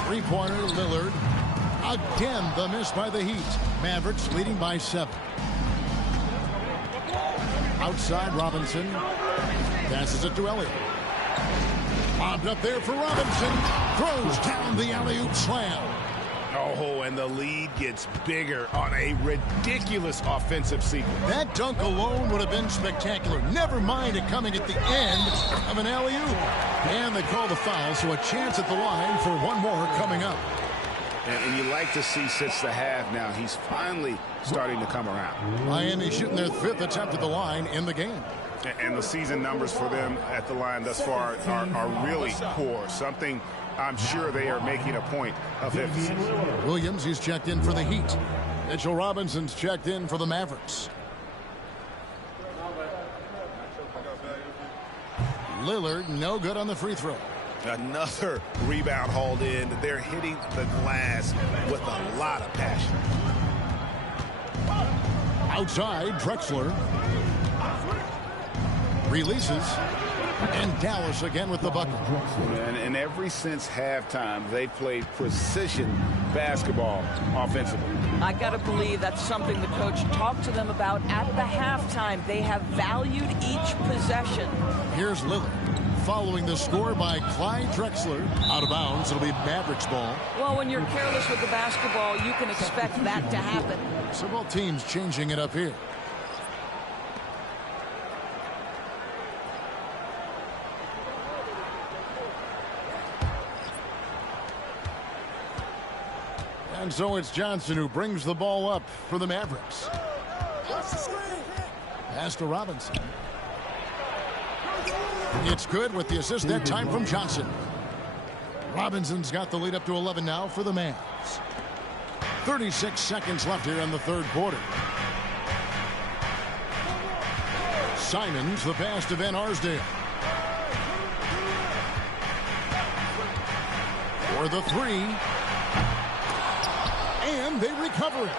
Three-pointer, Lillard. Again, the miss by the Heat. Mavericks leading by 7. Outside, Robinson. Passes it to Elliott. Bobbed up there for Robinson. Throws down the alley-oop slam. Oh, and the lead gets bigger on a ridiculous offensive sequence. That dunk alone would have been spectacular. Never mind it coming at the end of an alley-oop. And they call the foul, so a chance at the line for one more coming up. And you like to see since the half now, he's finally starting to come around. Miami shooting their 5th attempt at the line in the game. And the season numbers for them at the line thus far are really poor. Something I'm sure they are making a point of emphasis. Williams, he's checked in for the Heat. Mitchell Robinson's checked in for the Mavericks. Lillard, no good on the free throw. Another rebound hauled in. They're hitting the glass with a lot of passion. Outside, Drexler. Releases. And Dallas again with the bucket. And ever since halftime, they've played precision basketball offensively. I got to believe that's something the coach talked to them about at the halftime. They have valued each possession. Here's Lillard. Following the score by Clyde Drexler. Out of bounds. It'll be Mavericks ball. Well, when you're careless with the basketball, you can expect that to happen. So both teams changing it up here. And so it's Johnson who brings the ball up for the Mavericks. Pass to Robinson. It's good with the assist that time from Johnson. Robinson's got the lead up to 11 now for the Mavs. 36 seconds left here in the third quarter. Simons, the pass to Van Arsdale. For the three. And they recover it.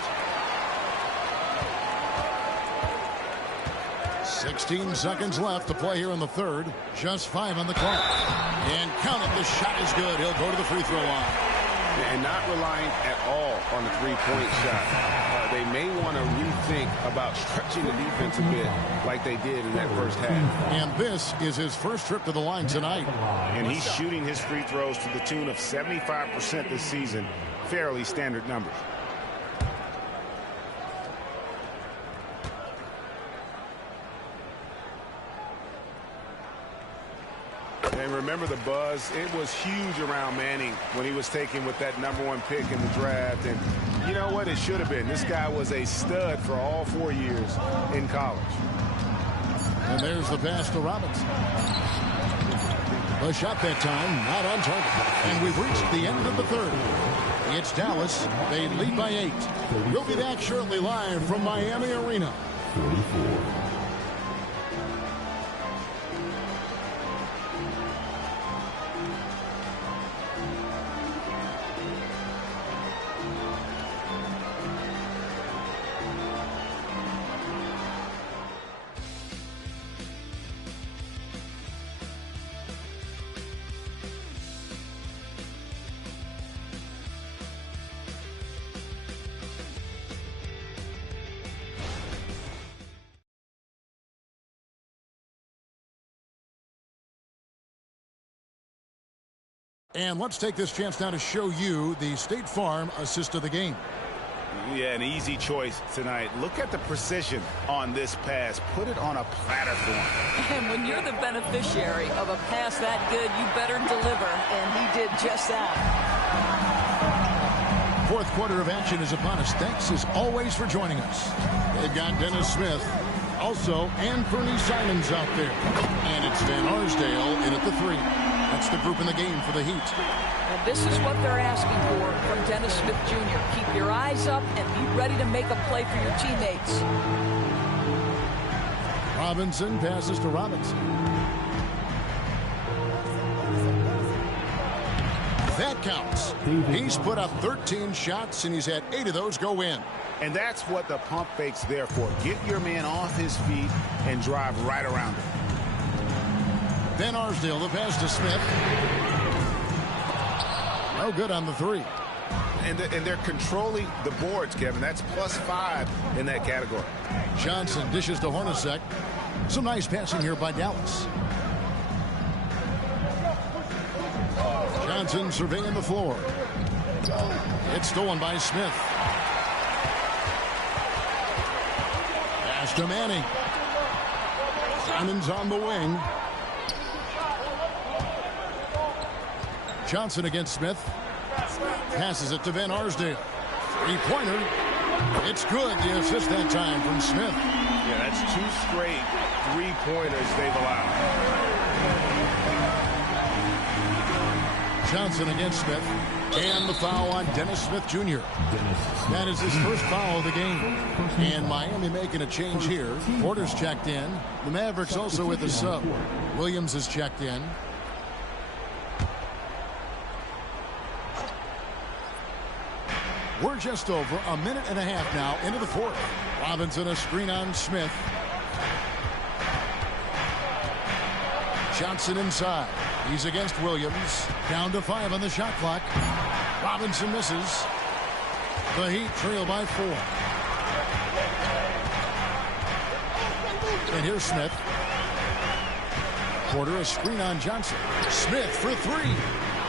16 seconds left to play here in the third. Just 5 on the clock. And count it, the shot is good. He'll go to the free throw line. And not relying at all on the three-point shot. They may want to rethink about stretching the defense a bit like they did in that first half. And this is his first trip to the line tonight. And he's shooting his free throws to the tune of 75% this season. Fairly standard numbers. And remember the buzz. It was huge around Manning when he was taken with that #1 pick in the draft. And you know what? It should have been. This guy was a stud for all 4 years in college. And there's the pass to Robinson. The shot that time not on target. And we've reached the end of the third. It's Dallas. They lead by 8. We'll be back shortly live from Miami Arena. 44. And let's take this chance now to show you the State Farm assist of the game. Yeah, an easy choice tonight. Look at the precision on this pass. Put it on a platter for him. And when you're the beneficiary of a pass that good, you better deliver, and he did just that. Fourth quarter of action is upon us. Thanks as always for joining us. They've got Dennis Smith, also, and Bernie Simons out there. And it's Van Arsdale in at the 3. That's the group in the game for the Heat. And this is what they're asking for from Dennis Smith Jr. Keep your eyes up and be ready to make a play for your teammates. Robinson passes to Robinson. That counts. He's put up 13 shots, and he's had 8 of those go in. And that's what the pump fake's there for. Get your man off his feet and drive right around him. Van Arsdale, the pass to Smith. No good on the 3. And they're controlling the boards, Kevin. That's +5 in that category. Johnson dishes to Hornacek. Some nice passing here by Dallas. Johnson surveying the floor. It's stolen by Smith. Pass to Manning. Simon's on the wing. Johnson against Smith. Passes it to Van Arsdale. 3-pointer. It's good. The assist that time from Smith. Yeah, that's 2 straight 3-pointers they've allowed. Johnson against Smith. And the foul on Dennis Smith Jr. That is his first foul of the game. And Miami making a change here. Porter's checked in. The Mavericks also with the sub. Williams is checked in. We're just over a minute and a half now into the 4th. Robinson a screen on Smith. Johnson inside. He's against Williams. Down to 5 on the shot clock. Robinson misses. The Heat trail by 4. And here's Smith. Porter a screen on Johnson. Smith for 3.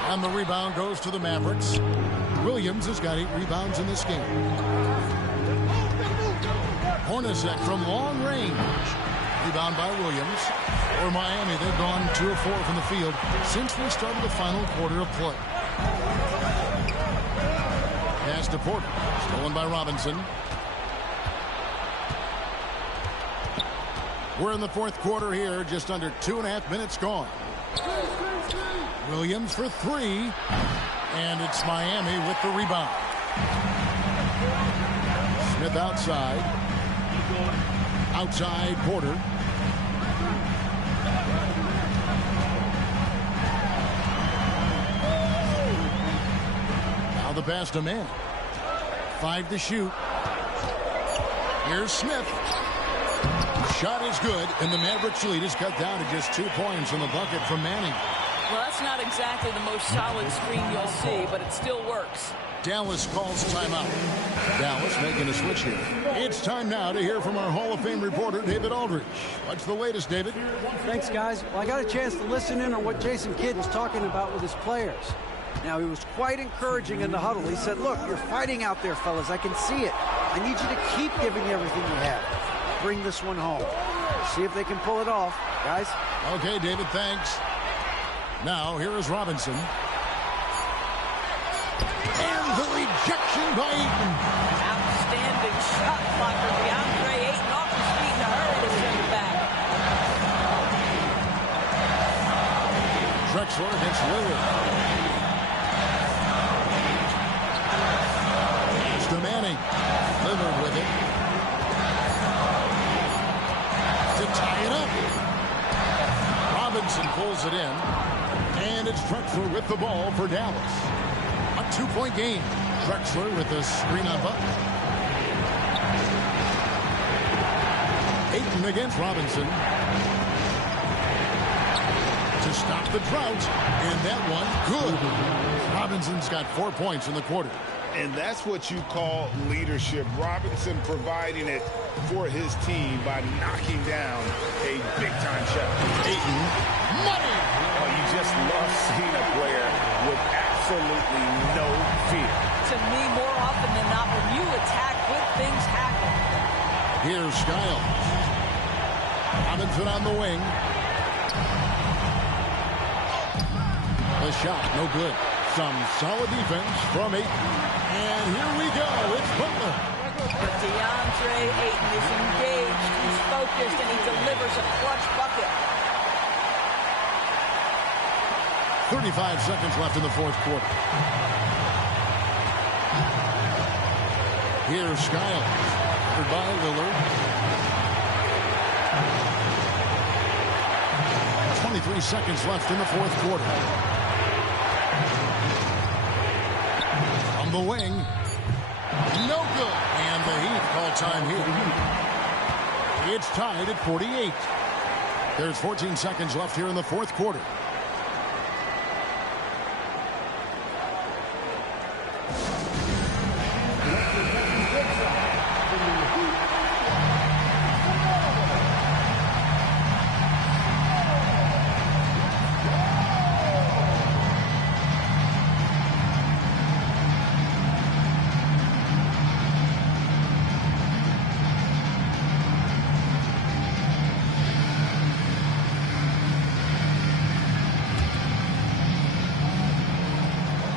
And the rebound goes to the Mavericks. Williams has got 8 rebounds in this game. Hornacek from long range. Rebound by Williams. For Miami, they've gone 2 of 4 from the field since we started the final quarter of play. Pass to Porter. Stolen by Robinson. We're in the 4th quarter here. Just under 2.5 minutes gone. Williams for 3. And it's Miami with the rebound. Smith outside. Outside Porter. Now the pass to Manning. 5 to shoot. Here's Smith. Shot is good, and the Mavericks lead is cut down to just 2 points from the bucket from Manning. Well, that's not exactly the most solid screen you'll see, but it still works. Dallas calls timeout. Dallas making a switch here. It's time now to hear from our Hall of Fame reporter, David Aldridge. What's the latest, David? Thanks, guys. Well, I got a chance to listen in on what Jason Kidd was talking about with his players. Now, he was quite encouraging in the huddle. He said, look, you're fighting out there, fellas. I can see it. I need you to keep giving everything you have. Bring this one home. See if they can pull it off, guys. Okay, David, thanks. Now, here is Robinson. And the rejection by Eaton. Outstanding shot blocker, DeAndre Ayton off his feet in a hurry to send it back. Drexler against Lillard. Pulls it in. And it's Drexler with the ball for Dallas. A 2-point game. Drexler with the screen on Butler. Ayton against Robinson. To stop the drought. And that one, good. Robinson's got 4 points in the quarter. And that's what you call leadership. Robinson providing it for his team by knocking down a big-time shot. Ayton, money! Oh, you just love seeing a player with absolutely no fear. To me, more often than not, when you attack, good things happen. Here's Skiles. Robinson on the wing. The shot, no good. Some solid defense from Ayton. And here we go. It's Butler. But DeAndre Ayton is engaged, he's focused, and he delivers a clutch bucket. 35 seconds left in the fourth quarter. Here's Skiles. Covered by Lillard. 23 seconds left in the fourth quarter. From the wing. No good. And the Heat call time here. It's tied at 48. There's 14 seconds left here in the fourth quarter.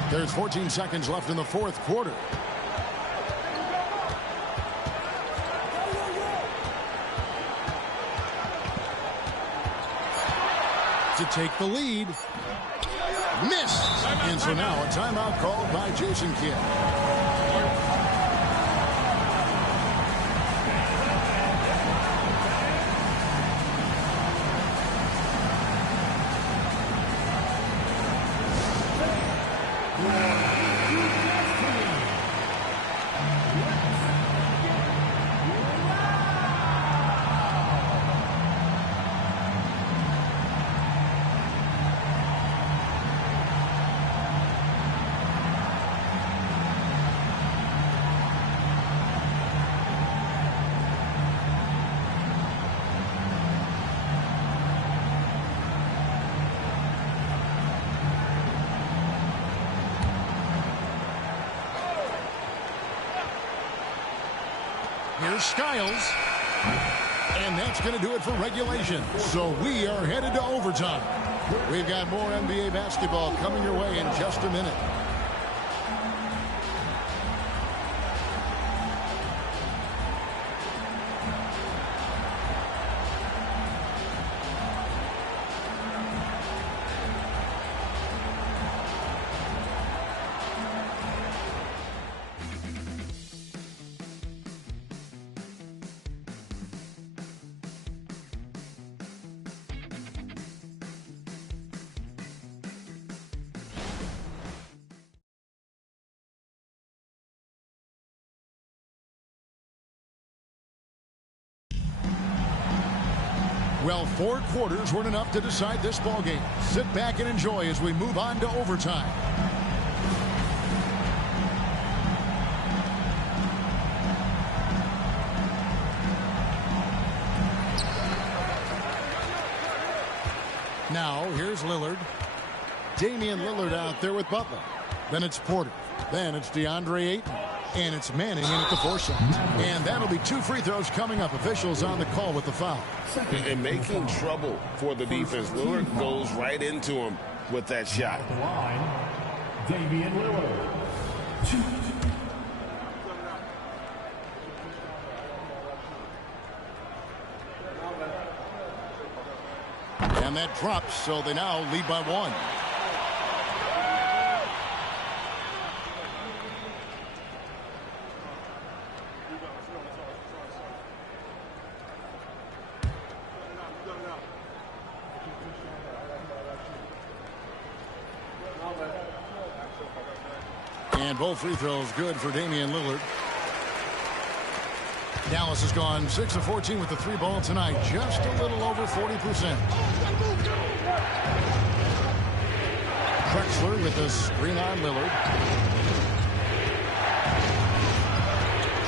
There's 14 seconds left in the fourth quarter. To take the lead. Missed. And so now a timeout called by Jason Kidd. Here's Skiles. And that's going to do it for regulation. So we are headed to overtime. We've got more NBA basketball coming your way in just a minute. Well, 4 quarters weren't enough to decide this ball game. Sit back and enjoy as we move on to overtime. Now, here's Lillard. Damian Lillard out there with Butler. Then it's Porter. Then it's DeAndre Ayton. And it's Manning in at the foresight. And that'll be 2 free throws coming up. Officials on the call with the foul. And making trouble for the defense. Lillard goes right into him with that shot. At the line, Damian Lillard. 2. And that drops, so they now lead by 1. And both free throws good for Damian Lillard. Dallas has gone 6 of 14 with the 3 ball tonight. Just a little over 40%. Drexler with the screen on Lillard.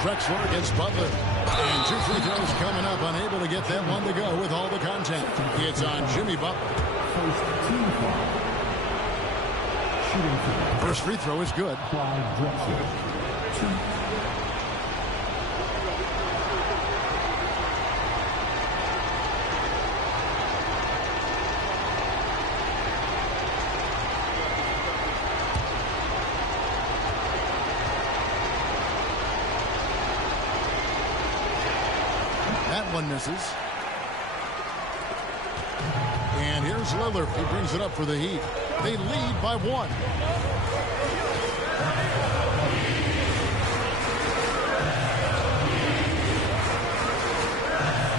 Drexler against Butler. And 2 free throws coming up. Unable to get that one to go with all the contact. It's on Jimmy Butler. First free throw is good. That one misses. And here's Lillard. He brings it up for the Heat. They lead by 1.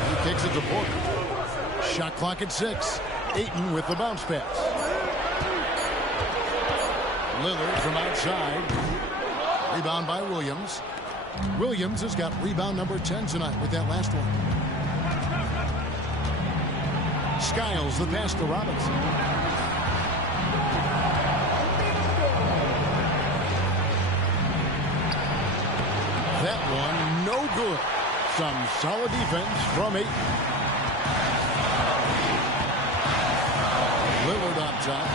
He kicks it to Porter. Shot clock at 6. Ayton with the bounce pass. Lillard from outside. Rebound by Williams. Williams has got rebound number 10 tonight with that last one. Skiles the pass to Robinson. That one no good. Some solid defense from Ayton. Lillard on top.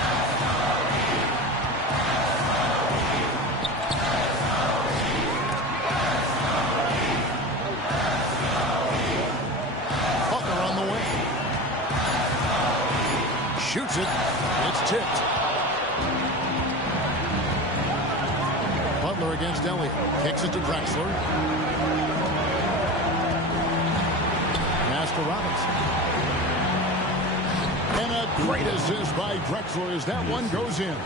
Shoots it. It's tipped. Butler against Elliott. Kicks it to Drexler. Pass to Robinson. And a great assist by Drexler as that one goes in.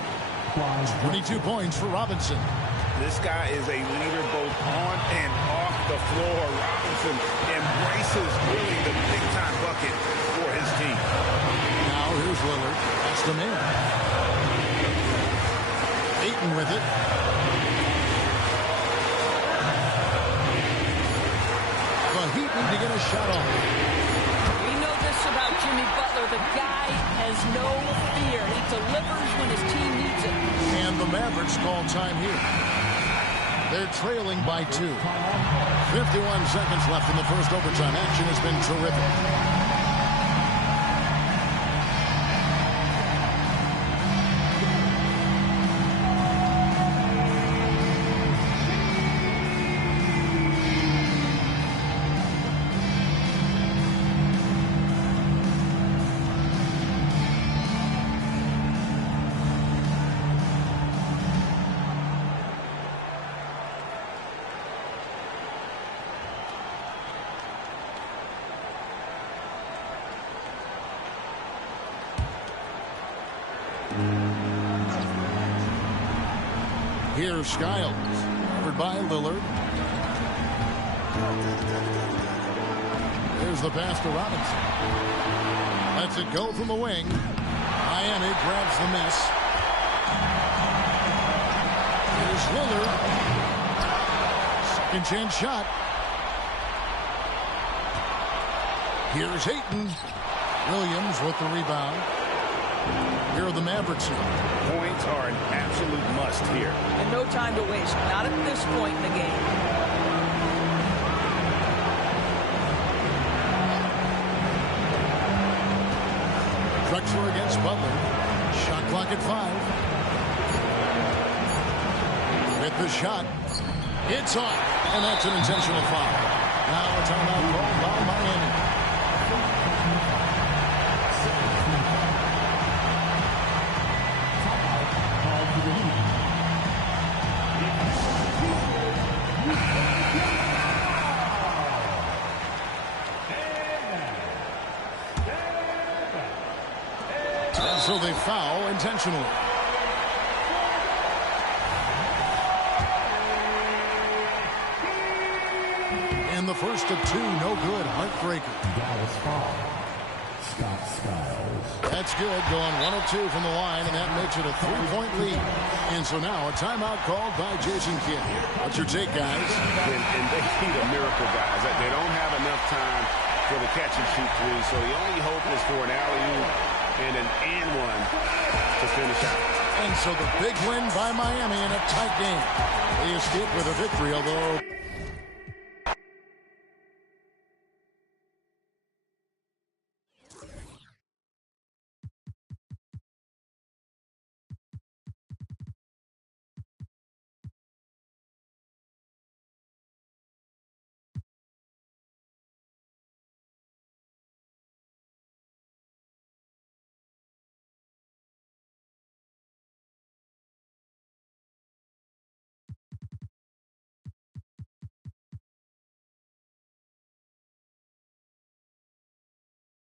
22 points for Robinson. This guy is a leader both on and off the floor. Robinson embraces really the big-time bucket for his team. Now here's Lillard. That's the man. Ayton with it. The Heat need to get a shot off. We know this about Jimmy Butler. The guy has no fear. He delivers when his team needs it. And the Mavericks call time here. They're trailing by 2. 51 seconds left in the first overtime. Action has been terrific. Here's Skiles, covered by Lillard. There's the pass to Robinson. Lets it go from the wing. Miami grabs the miss. Here's Lillard. Second chance shot. Here's Ayton. Williams with the rebound. Here are the Mavericks here. Points are an absolute must here. And no time to waste. Not at this point in the game. Drexler against Butler. Shot clock at 5. With the shot. It's on. And that's an intentional foul. Now a timeout called by Miami. So they foul intentionally. And the first of 2, no good. Heartbreaker. That's good, going 1 of 2 from the line, and that makes it a 3-point lead. And so now a timeout called by Jason Kidd. What's your take, guys? And they need a miracle, guys. They don't have enough time for the catch-and-shoot three, so the only hope is for an alley-oop and an and-one to finish out. And so the big win by Miami in a tight game. They escape with a victory, although